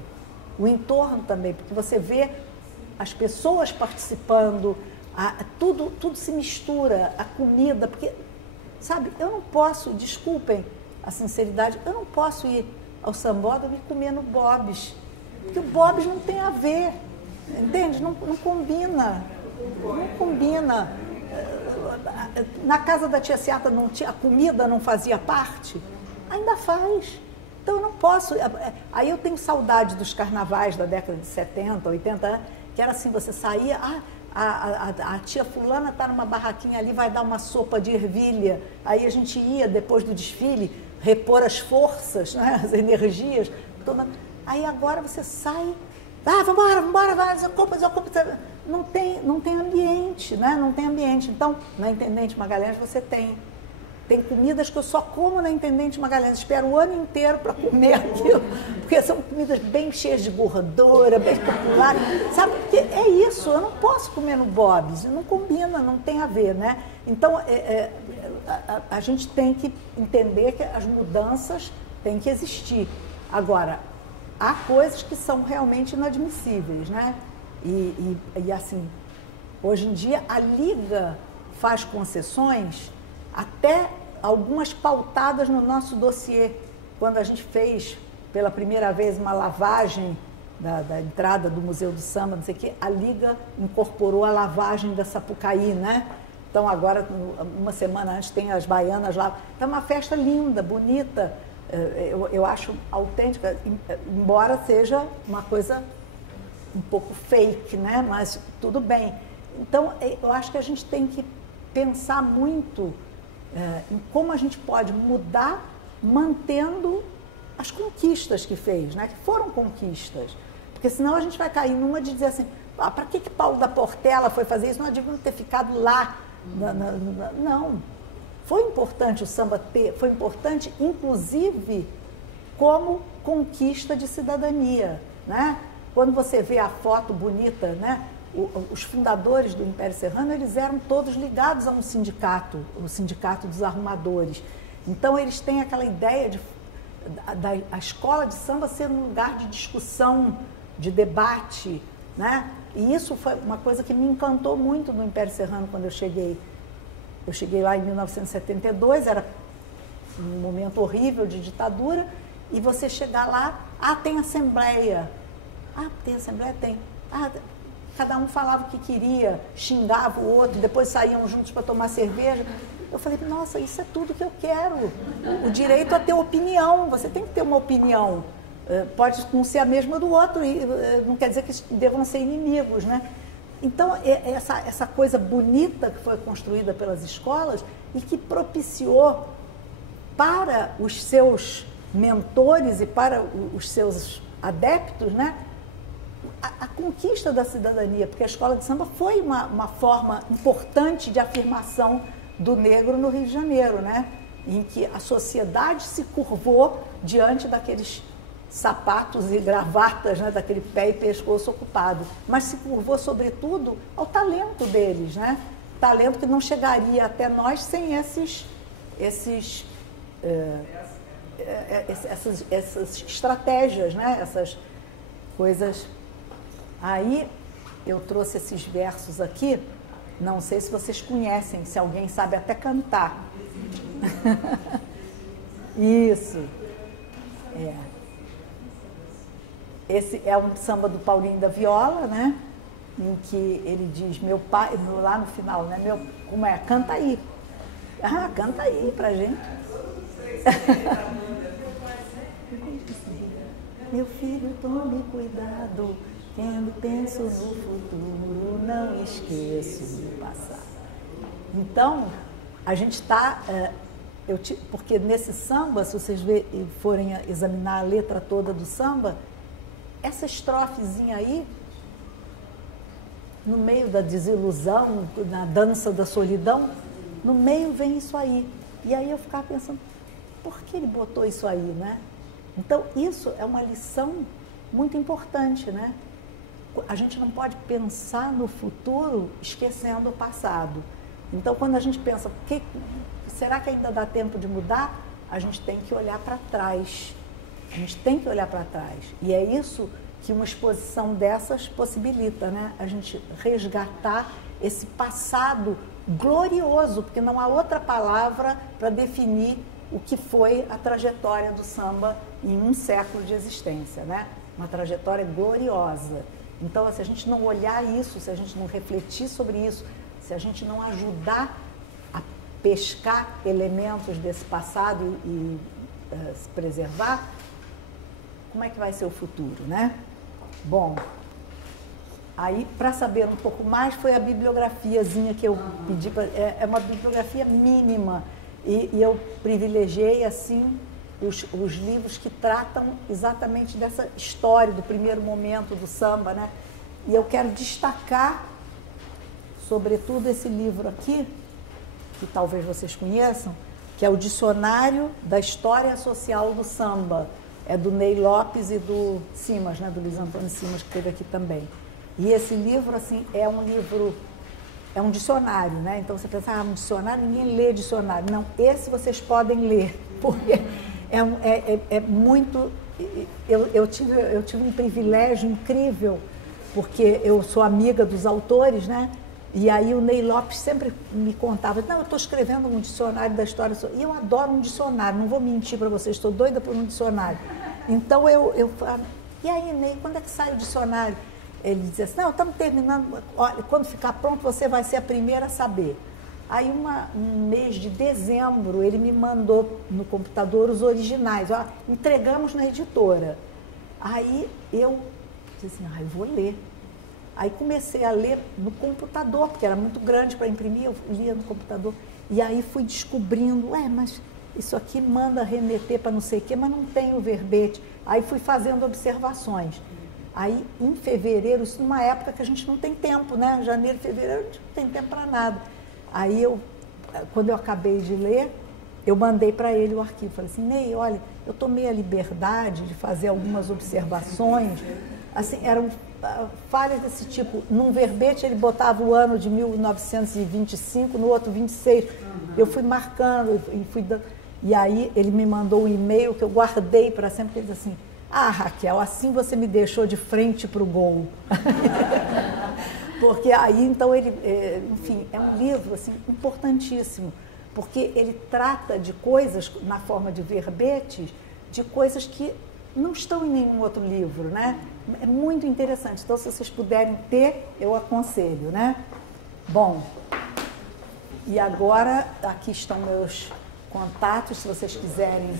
porque você vê as pessoas participando, tudo se mistura, a comida, porque, sabe, eu não posso, desculpem a sinceridade, eu não posso ir ao sambódromo e comer no Bob's, porque o Bob's não tem a ver, entende? Não combina. Não combina. Na casa da tia Seata a comida não fazia parte? Ainda faz. Então eu não posso. Aí eu tenho saudade dos carnavais da década de 70, 80, que era assim, você saía, a tia fulana está numa barraquinha ali, vai dar uma sopa de ervilha. Aí a gente ia, depois do desfile, repor as forças, né, as energias. Aí agora você sai, vambora, desocupa. Não tem ambiente, né? Não tem ambiente. Então, na Intendente Magalhães você tem comidas que eu só como na Intendente Magalhães. Espero o ano inteiro para comer aquilo, porque são comidas bem cheias de gordura, bem populares. Sabe? Porque é isso, eu não posso comer no Bob's, não combina, não tem a ver, né? Então, a gente tem que entender que as mudanças têm que existir. Agora, há coisas que são realmente inadmissíveis, né? E assim, hoje em dia a Liga faz concessões, até algumas pautadas no nosso dossiê. Quando a gente fez pela primeira vez uma lavagem da entrada do Museu do Samba, não sei o quê, a Liga incorporou a lavagem da Sapucaí, né? Então agora, uma semana antes, tem as baianas lá. É uma festa linda, bonita, eu acho autêntica, embora seja uma coisa um pouco fake, né? Mas tudo bem. Então, eu acho que a gente tem que pensar muito em como a gente pode mudar mantendo as conquistas que fez, né? Que foram conquistas. Porque senão a gente vai cair numa de dizer assim, para que Paulo da Portela foi fazer isso? Não adianta ter ficado lá. Não. Foi importante o samba foi importante, inclusive, como conquista de cidadania, né? Quando você vê a foto bonita, né? os fundadores do Império Serrano, eles eram todos ligados a um sindicato, o Sindicato dos Arrumadores. Então, eles têm aquela ideia de a escola de samba ser um lugar de discussão, de debate, né? E isso foi uma coisa que me encantou muito no Império Serrano quando eu cheguei. Eu cheguei lá em 1972, era um momento horrível de ditadura, e você chegar lá, tem assembleia. Tem assembleia? Tem. Cada um falava o que queria, xingava o outro, depois saíam juntos para tomar cerveja. Eu falei, nossa, isso é tudo que eu quero. O direito a ter opinião, você tem que ter uma opinião. Pode não ser a mesma do outro, e não quer dizer que devam ser inimigos, né? Então, essa coisa bonita que foi construída pelas escolas e que propiciou para os seus mentores e para os seus adeptos, né, a conquista da cidadania, porque a escola de samba foi uma forma importante de afirmação do negro no Rio de Janeiro, né, em que a sociedade se curvou diante daqueles sapatos e gravatas, né, daquele pé e pescoço ocupado, mas se curvou, sobretudo, ao talento deles, né? Talento que não chegaria até nós sem essas estratégias, né? Essas coisas. Aí eu trouxe esses versos aqui, não sei se vocês conhecem, se alguém sabe até cantar. Isso. Esse é um samba do Paulinho da Viola, né? Em que ele diz, meu pai, lá no final, né? Como é? Canta aí. Canta aí pra gente. Meu filho, tome cuidado, quando penso no futuro, não esqueço do passado. Então, a gente está... porque nesse samba, se vocês forem examinar a letra toda do samba, essa estrofezinha aí, no meio da desilusão, na dança da solidão, no meio vem isso aí. E aí eu ficava pensando, por que ele botou isso aí, né? Então, isso é uma lição muito importante, né? A gente não pode pensar no futuro esquecendo o passado. Então, quando a gente pensa, será que ainda dá tempo de mudar? A gente tem que olhar para trás. A gente tem que olhar para trás. E é isso que uma exposição dessas possibilita, né? A gente resgatar esse passado glorioso, porque não há outra palavra para definir o que foi a trajetória do samba em um século de existência, né? Uma trajetória gloriosa. Então, se a gente não olhar isso, se a gente não refletir sobre isso, se a gente não ajudar a pescar elementos desse passado e se preservar, como é que vai ser o futuro, né? Bom, aí para saber um pouco mais foi a bibliografiazinha que eu pedi, é uma bibliografia mínima e eu privilegiei assim os livros que tratam exatamente dessa história do primeiro momento do samba, né? E eu quero destacar sobretudo esse livro aqui, que talvez vocês conheçam, que é o Dicionário da História Social do Samba. É do Ney Lopes e do Simas, né? Do Luiz Antônio Simas, que esteve aqui também. E esse livro, assim, é um dicionário, né? Então você pensa, um dicionário, ninguém lê dicionário. Não, esse vocês podem ler, porque é muito... Eu tive um privilégio incrível, porque eu sou amiga dos autores, né? E aí o Ney Lopes sempre me contava, não, eu estou escrevendo um dicionário da história, e eu adoro um dicionário, não vou mentir para vocês, estou doida por um dicionário. Então eu falo, e aí Ney, quando é que sai o dicionário? Ele dizia assim, não, estamos terminando, olha, quando ficar pronto você vai ser a primeira a saber. Aí um mês de dezembro ele me mandou no computador os originais, ó, entregamos na editora. Aí eu disse assim, eu vou ler. Aí comecei a ler no computador, porque era muito grande para imprimir, eu lia no computador. E aí fui descobrindo, mas isso aqui manda remeter para não sei o quê, mas não tem o verbete. Aí fui fazendo observações. Aí em fevereiro, isso numa época que a gente não tem tempo, né? Janeiro, fevereiro, a gente não tem tempo para nada. Aí quando eu acabei de ler, eu mandei para ele o arquivo. Falei assim, Ney, olha, eu tomei a liberdade de fazer algumas observações assim, eram falhas desse tipo. Num verbete ele botava o ano de 1925, no outro 26. Eu fui marcando e fui dando. E aí ele me mandou um e-mail que eu guardei para sempre, que ele disse assim: ah, Raquel, assim você me deixou de frente para o gol. Porque aí, então, ele, enfim, é um livro assim, importantíssimo, porque ele trata de coisas, na forma de verbetes, de coisas que não estão em nenhum outro livro, né? É muito interessante. Então, se vocês puderem ter, eu aconselho, né? Bom, e agora, aqui estão meus contatos, se vocês quiserem.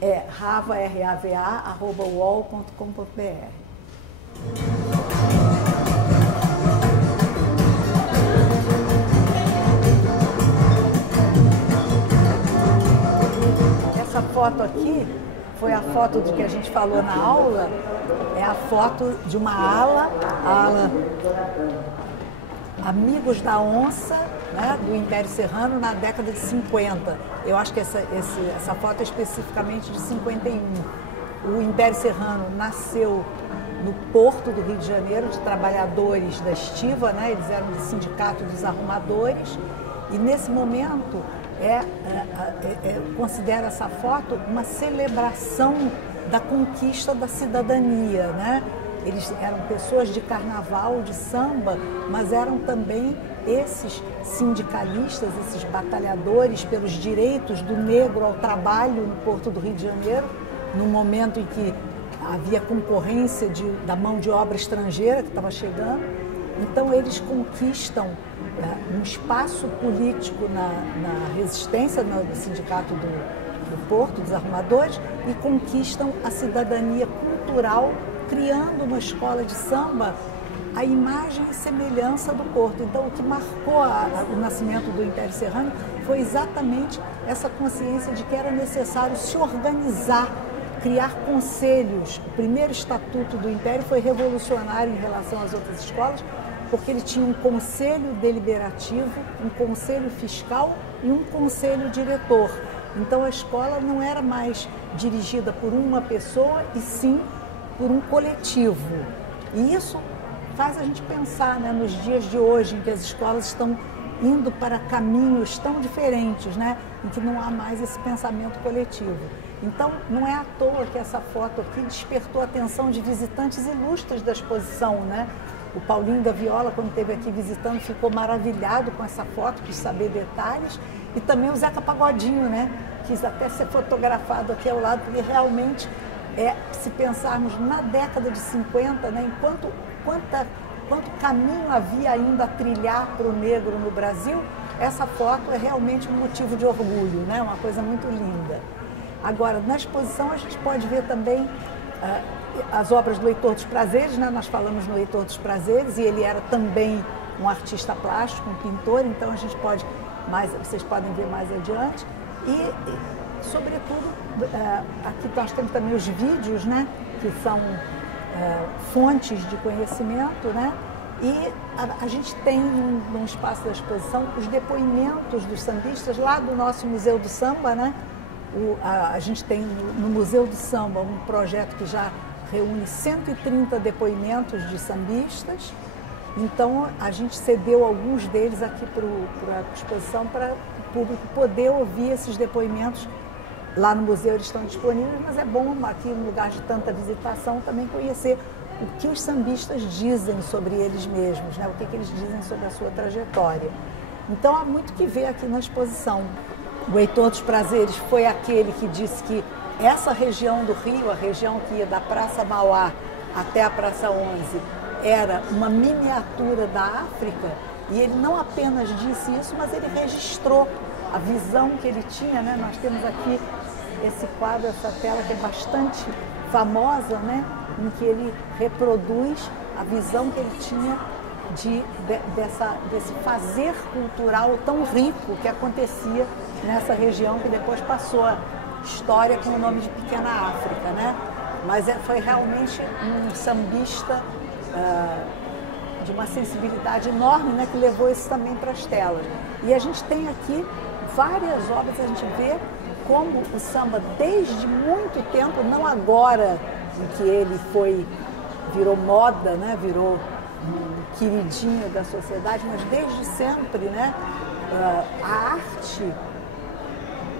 É rava@uol.com.br. Essa foto aqui foi a foto de que a gente falou na aula, é a foto de uma ala Amigos da Onça, né, do Império Serrano na década de 50. Eu acho que essa foto é especificamente de 51. O Império Serrano nasceu no Porto do Rio de Janeiro, de trabalhadores da estiva, né, eles eram do Sindicato dos Arrumadores, e nesse momento eu considero essa foto uma celebração da conquista da cidadania, né? Eles eram pessoas de carnaval, de samba, mas eram também esses sindicalistas, esses batalhadores pelos direitos do negro ao trabalho no Porto do Rio de Janeiro, no momento em que havia concorrência da mão de obra estrangeira que estava chegando. Então eles conquistam um espaço político na resistência do sindicato do Porto, dos Arrumadores, e conquistam a cidadania cultural, criando uma escola de samba a imagem e semelhança do Porto. Então, o que marcou o nascimento do Império Serrano foi exatamente essa consciência de que era necessário se organizar, criar conselhos. O primeiro estatuto do Império foi revolucionário em relação às outras escolas, porque ele tinha um conselho deliberativo, um conselho fiscal e um conselho diretor. Então, a escola não era mais dirigida por uma pessoa, e sim por um coletivo. E isso faz a gente pensar, né, nos dias de hoje, em que as escolas estão indo para caminhos tão diferentes, né, em que não há mais esse pensamento coletivo. Então, não é à toa que essa foto aqui despertou a atenção de visitantes ilustres da exposição, né? O Paulinho da Viola, quando esteve aqui visitando, ficou maravilhado com essa foto, quis saber detalhes. E também o Zeca Pagodinho, né? Quis até ser fotografado aqui ao lado, porque realmente, se pensarmos na década de 50, né, quanto caminho havia ainda a trilhar para o negro no Brasil, essa foto é realmente um motivo de orgulho, né? Uma coisa muito linda. Agora, na exposição a gente pode ver também as obras do Heitor dos Prazeres, né? Nós falamos no Heitor dos Prazeres, e ele era também um artista plástico, um pintor, então a gente pode, vocês podem ver mais adiante. E sobretudo, aqui nós temos também os vídeos, né? Que são fontes de conhecimento, né? E a gente tem num espaço da exposição os depoimentos dos sambistas lá do nosso Museu do Samba, né? A gente tem no Museu do Samba um projeto que já reúne 130 depoimentos de sambistas. Então, a gente cedeu alguns deles aqui para a exposição para o público poder ouvir esses depoimentos. Lá no museu eles estão disponíveis, mas é bom aqui, no lugar de tanta visitação, também conhecer o que os sambistas dizem sobre eles mesmos, né? O que eles dizem sobre a sua trajetória. Então, há muito que ver aqui na exposição. O Heitor dos Prazeres foi aquele que disse que essa região do Rio, a região que ia da Praça Mauá até a Praça 11, era uma miniatura da África, e ele não apenas disse isso, mas ele registrou a visão que ele tinha, né? Nós temos aqui esse quadro, essa tela que é bastante famosa, né? Em que ele reproduz a visão que ele tinha desse fazer cultural tão rico que acontecia nessa região, que depois passou a história com o nome de Pequena África, né? Mas foi realmente um sambista de uma sensibilidade enorme, né, que levou isso também para as telas. E a gente tem aqui várias obras, a gente vê como o samba, desde muito tempo, não agora em que ele virou moda, né? Virou um queridinho da sociedade, mas desde sempre, né? A arte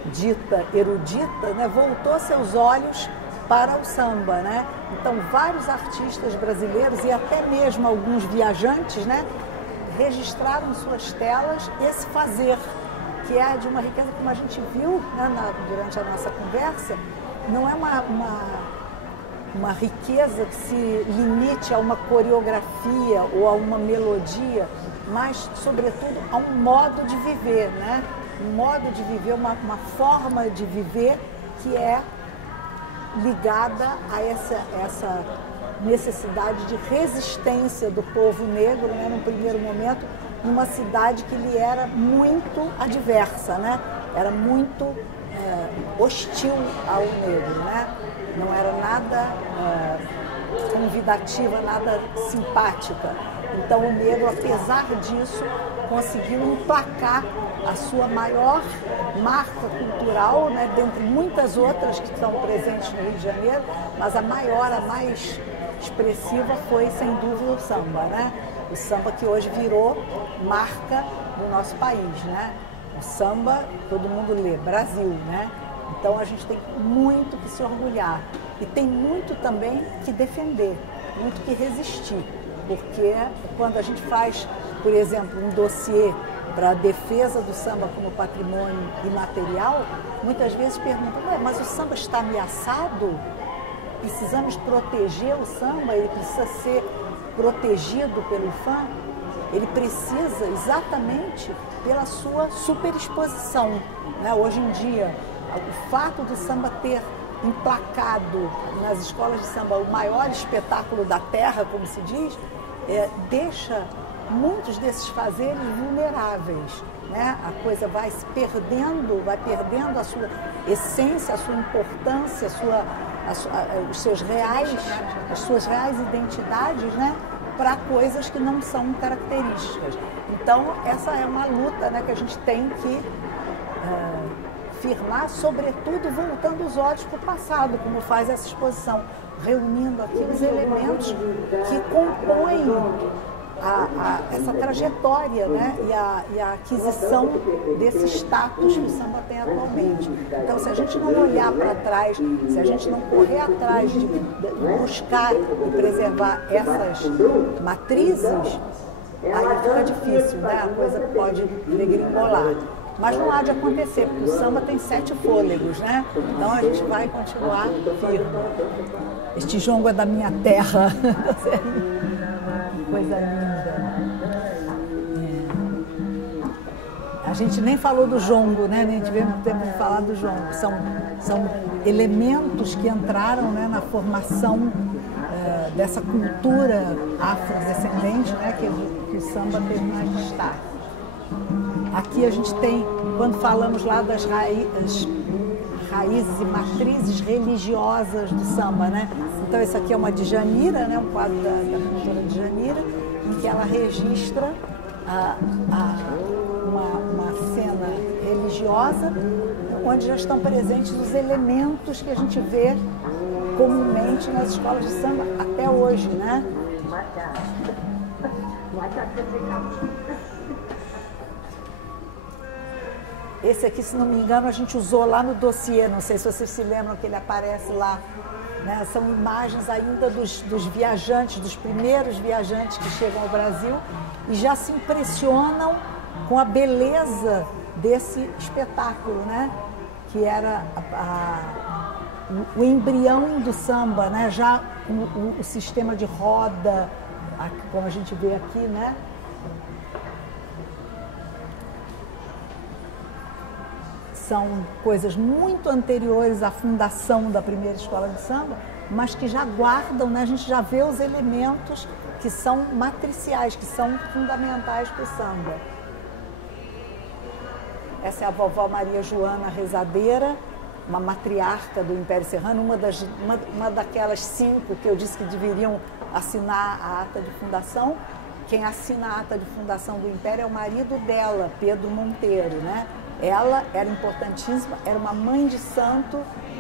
dita erudita, né? Voltou seus olhos para o samba, né? Então, vários artistas brasileiros e até mesmo alguns viajantes, né? Registraram em suas telas esse fazer, que é de uma riqueza, como a gente viu, né, durante a nossa conversa, não é uma riqueza que se limite a uma coreografia ou a uma melodia, mas, sobretudo, a um modo de viver, né? Um modo de viver, uma forma de viver que é ligada a essa necessidade de resistência do povo negro, né, no primeiro momento, numa cidade que lhe era muito adversa, né? Era muito hostil ao negro, né? Não era nada convidativa, nada simpática. Então o negro, apesar disso, conseguiu emplacar a sua maior marca cultural, né, dentre muitas outras que estão presentes no Rio de Janeiro, mas a maior, a mais expressiva foi, sem dúvida, o samba, né? O samba que hoje virou marca do nosso país, né? O samba, todo mundo lê, Brasil, né? Então a gente tem muito que se orgulhar e tem muito também que defender, muito que resistir, porque quando a gente faz, por exemplo, um dossiê para a defesa do samba como patrimônio imaterial, muitas vezes perguntam, mas o samba está ameaçado? Precisamos proteger o samba, ele precisa ser protegido pelo fã, ele precisa exatamente pela sua superexposição, né? Hoje em dia, o fato do samba ter emplacado nas escolas de samba o maior espetáculo da terra, como se diz, deixa muitos desses fazeres vulneráveis, né? A coisa vai se perdendo, vai perdendo a sua essência, a sua importância, as suas reais identidades, né? Para coisas que não são características. Então, essa é uma luta, né, que a gente tem que firmar, sobretudo voltando os olhos para o passado, como faz essa exposição, reunindo aqui os elementos que compõem essa trajetória, né, e a aquisição desse status que o samba tem atualmente. Então, se a gente não olhar para trás, se a gente não correr atrás de buscar e preservar essas matrizes, aí fica difícil, né? A coisa pode degringolar. Mas não há de acontecer, porque o samba tem 7 fôlegos, né? Então a gente vai continuar firme. Este jongo é da minha terra. Coisa linda. A gente nem falou do jongo, né? Nem tivemos tempo de falar do jongo. São elementos que entraram, né, na formação dessa cultura afrodescendente, né, que o samba teve mais destaque. Aqui a gente tem, quando falamos lá das raízes e matrizes religiosas do samba, né? Então esse aqui é uma Djanira, né? Um quadro da pintora Djanira, em que ela registra uma cena religiosa, onde já estão presentes os elementos que a gente vê comumente nas escolas de samba até hoje, né? Esse aqui, se não me engano, a gente usou lá no dossiê, não sei se vocês se lembram que ele aparece lá, né? São imagens ainda dos viajantes, dos primeiros viajantes que chegam ao Brasil e já se impressionam com a beleza desse espetáculo, né? Que era o embrião do samba, né? Já o sistema de roda, como a gente vê aqui, né? São coisas muito anteriores à fundação da primeira escola de samba, mas que já guardam, né? A gente já vê os elementos que são matriciais, que são fundamentais para o samba. Essa é a vovó Maria Joana Rezadeira, uma matriarca do Império Serrano, uma daquelas 5 que eu disse que deveriam assinar a ata de fundação. Quem assina a ata de fundação do Império é o marido dela, Pedro Monteiro, né? ela era importantíssima, era uma mãe de santo,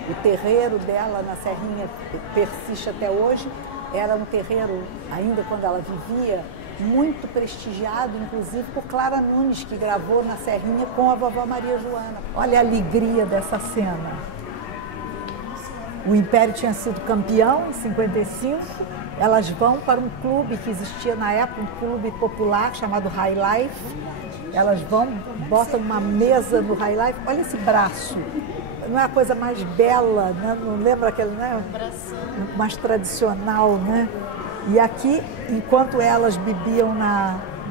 o terreiro dela na Serrinha persiste até hoje, era um terreiro, ainda quando ela vivia, muito prestigiado, inclusive por Clara Nunes, que gravou na Serrinha com a vovó Maria Joana. Olha a alegria dessa cena. O Império tinha sido campeão em 55, elas vão para um clube que existia na época, um clube popular chamado High Life. Elas vão, botam uma mesa no High Life, olha esse braço, não é a coisa mais bela, né? Não lembra aquele, né? Mais tradicional, né? E aqui, enquanto elas bebiam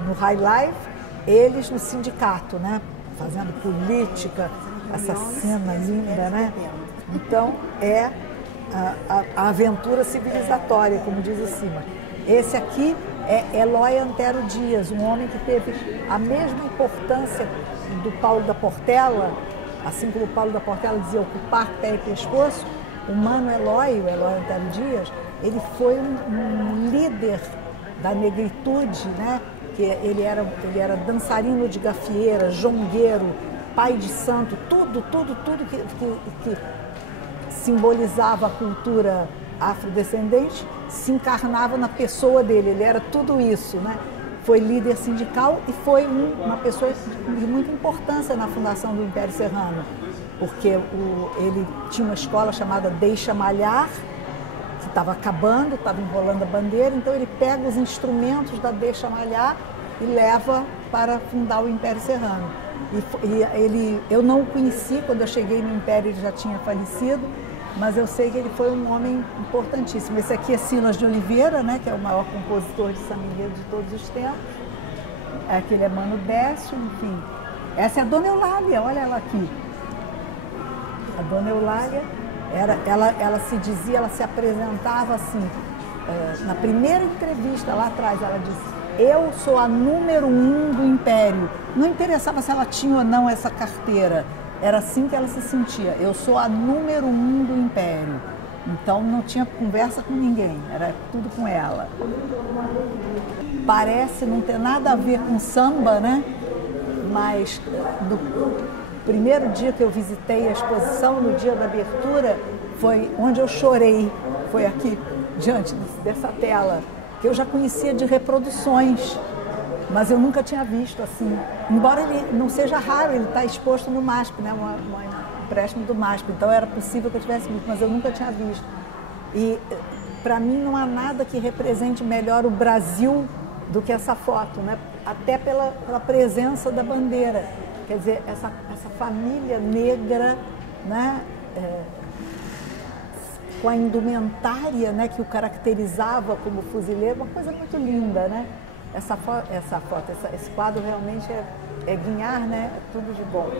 no High Life, eles no sindicato, né? Fazendo política, essa cena linda, né? Então, é a aventura civilizatória, como diz acima. Esse aqui é Eloy Antero Dias, um homem que teve a mesma importância do Paulo da Portela, assim como o Paulo da Portela dizia ocupar pé e pescoço, o mano Eloy, o Eloy Antero Dias, ele foi um líder da negritude, né? Que ele era dançarino de gafieira, jongueiro, pai de santo, tudo que simbolizava a cultura afrodescendente se encarnava na pessoa dele, ele era tudo isso, né? Foi líder sindical e foi uma pessoa de muita importância na fundação do Império Serrano, porque ele tinha uma escola chamada Deixa Malhar, que estava acabando, estava enrolando a bandeira, então ele pega os instrumentos da Deixa Malhar e leva para fundar o Império Serrano. Eu não o conheci, quando eu cheguei no Império ele já tinha falecido, mas eu sei que ele foi um homem importantíssimo. Esse aqui é Silas de Oliveira, né, que é o maior compositor de samba-enredo de todos os tempos. Aquele é Mano Décio, enfim. Essa é a Dona Eulália, olha ela aqui. A Dona Eulália, ela se dizia, ela se apresentava assim, na primeira entrevista lá atrás, ela disse: eu sou a número 1 do Império. Não interessava se ela tinha ou não essa carteira. Era assim que ela se sentia. Eu sou a número 1 do Império. Então não tinha conversa com ninguém, era tudo com ela. Parece não ter nada a ver com samba, né? Mas no primeiro dia que eu visitei a exposição, no dia da abertura, foi onde eu chorei. Foi aqui, diante dessa tela, que eu já conhecia de reproduções, mas eu nunca tinha visto assim. Embora ele não seja raro, ele está exposto no MASP, né? Um empréstimo do MASP, então era possível que eu tivesse visto, mas eu nunca tinha visto. E para mim não há nada que represente melhor o Brasil do que essa foto, né? Até pela presença da bandeira. Quer dizer, essa família negra, né? Com a indumentária, né, que o caracterizava como fuzileiro, uma coisa muito linda, né? Essa foto, esse quadro realmente é guinhar, né? É tudo de bom.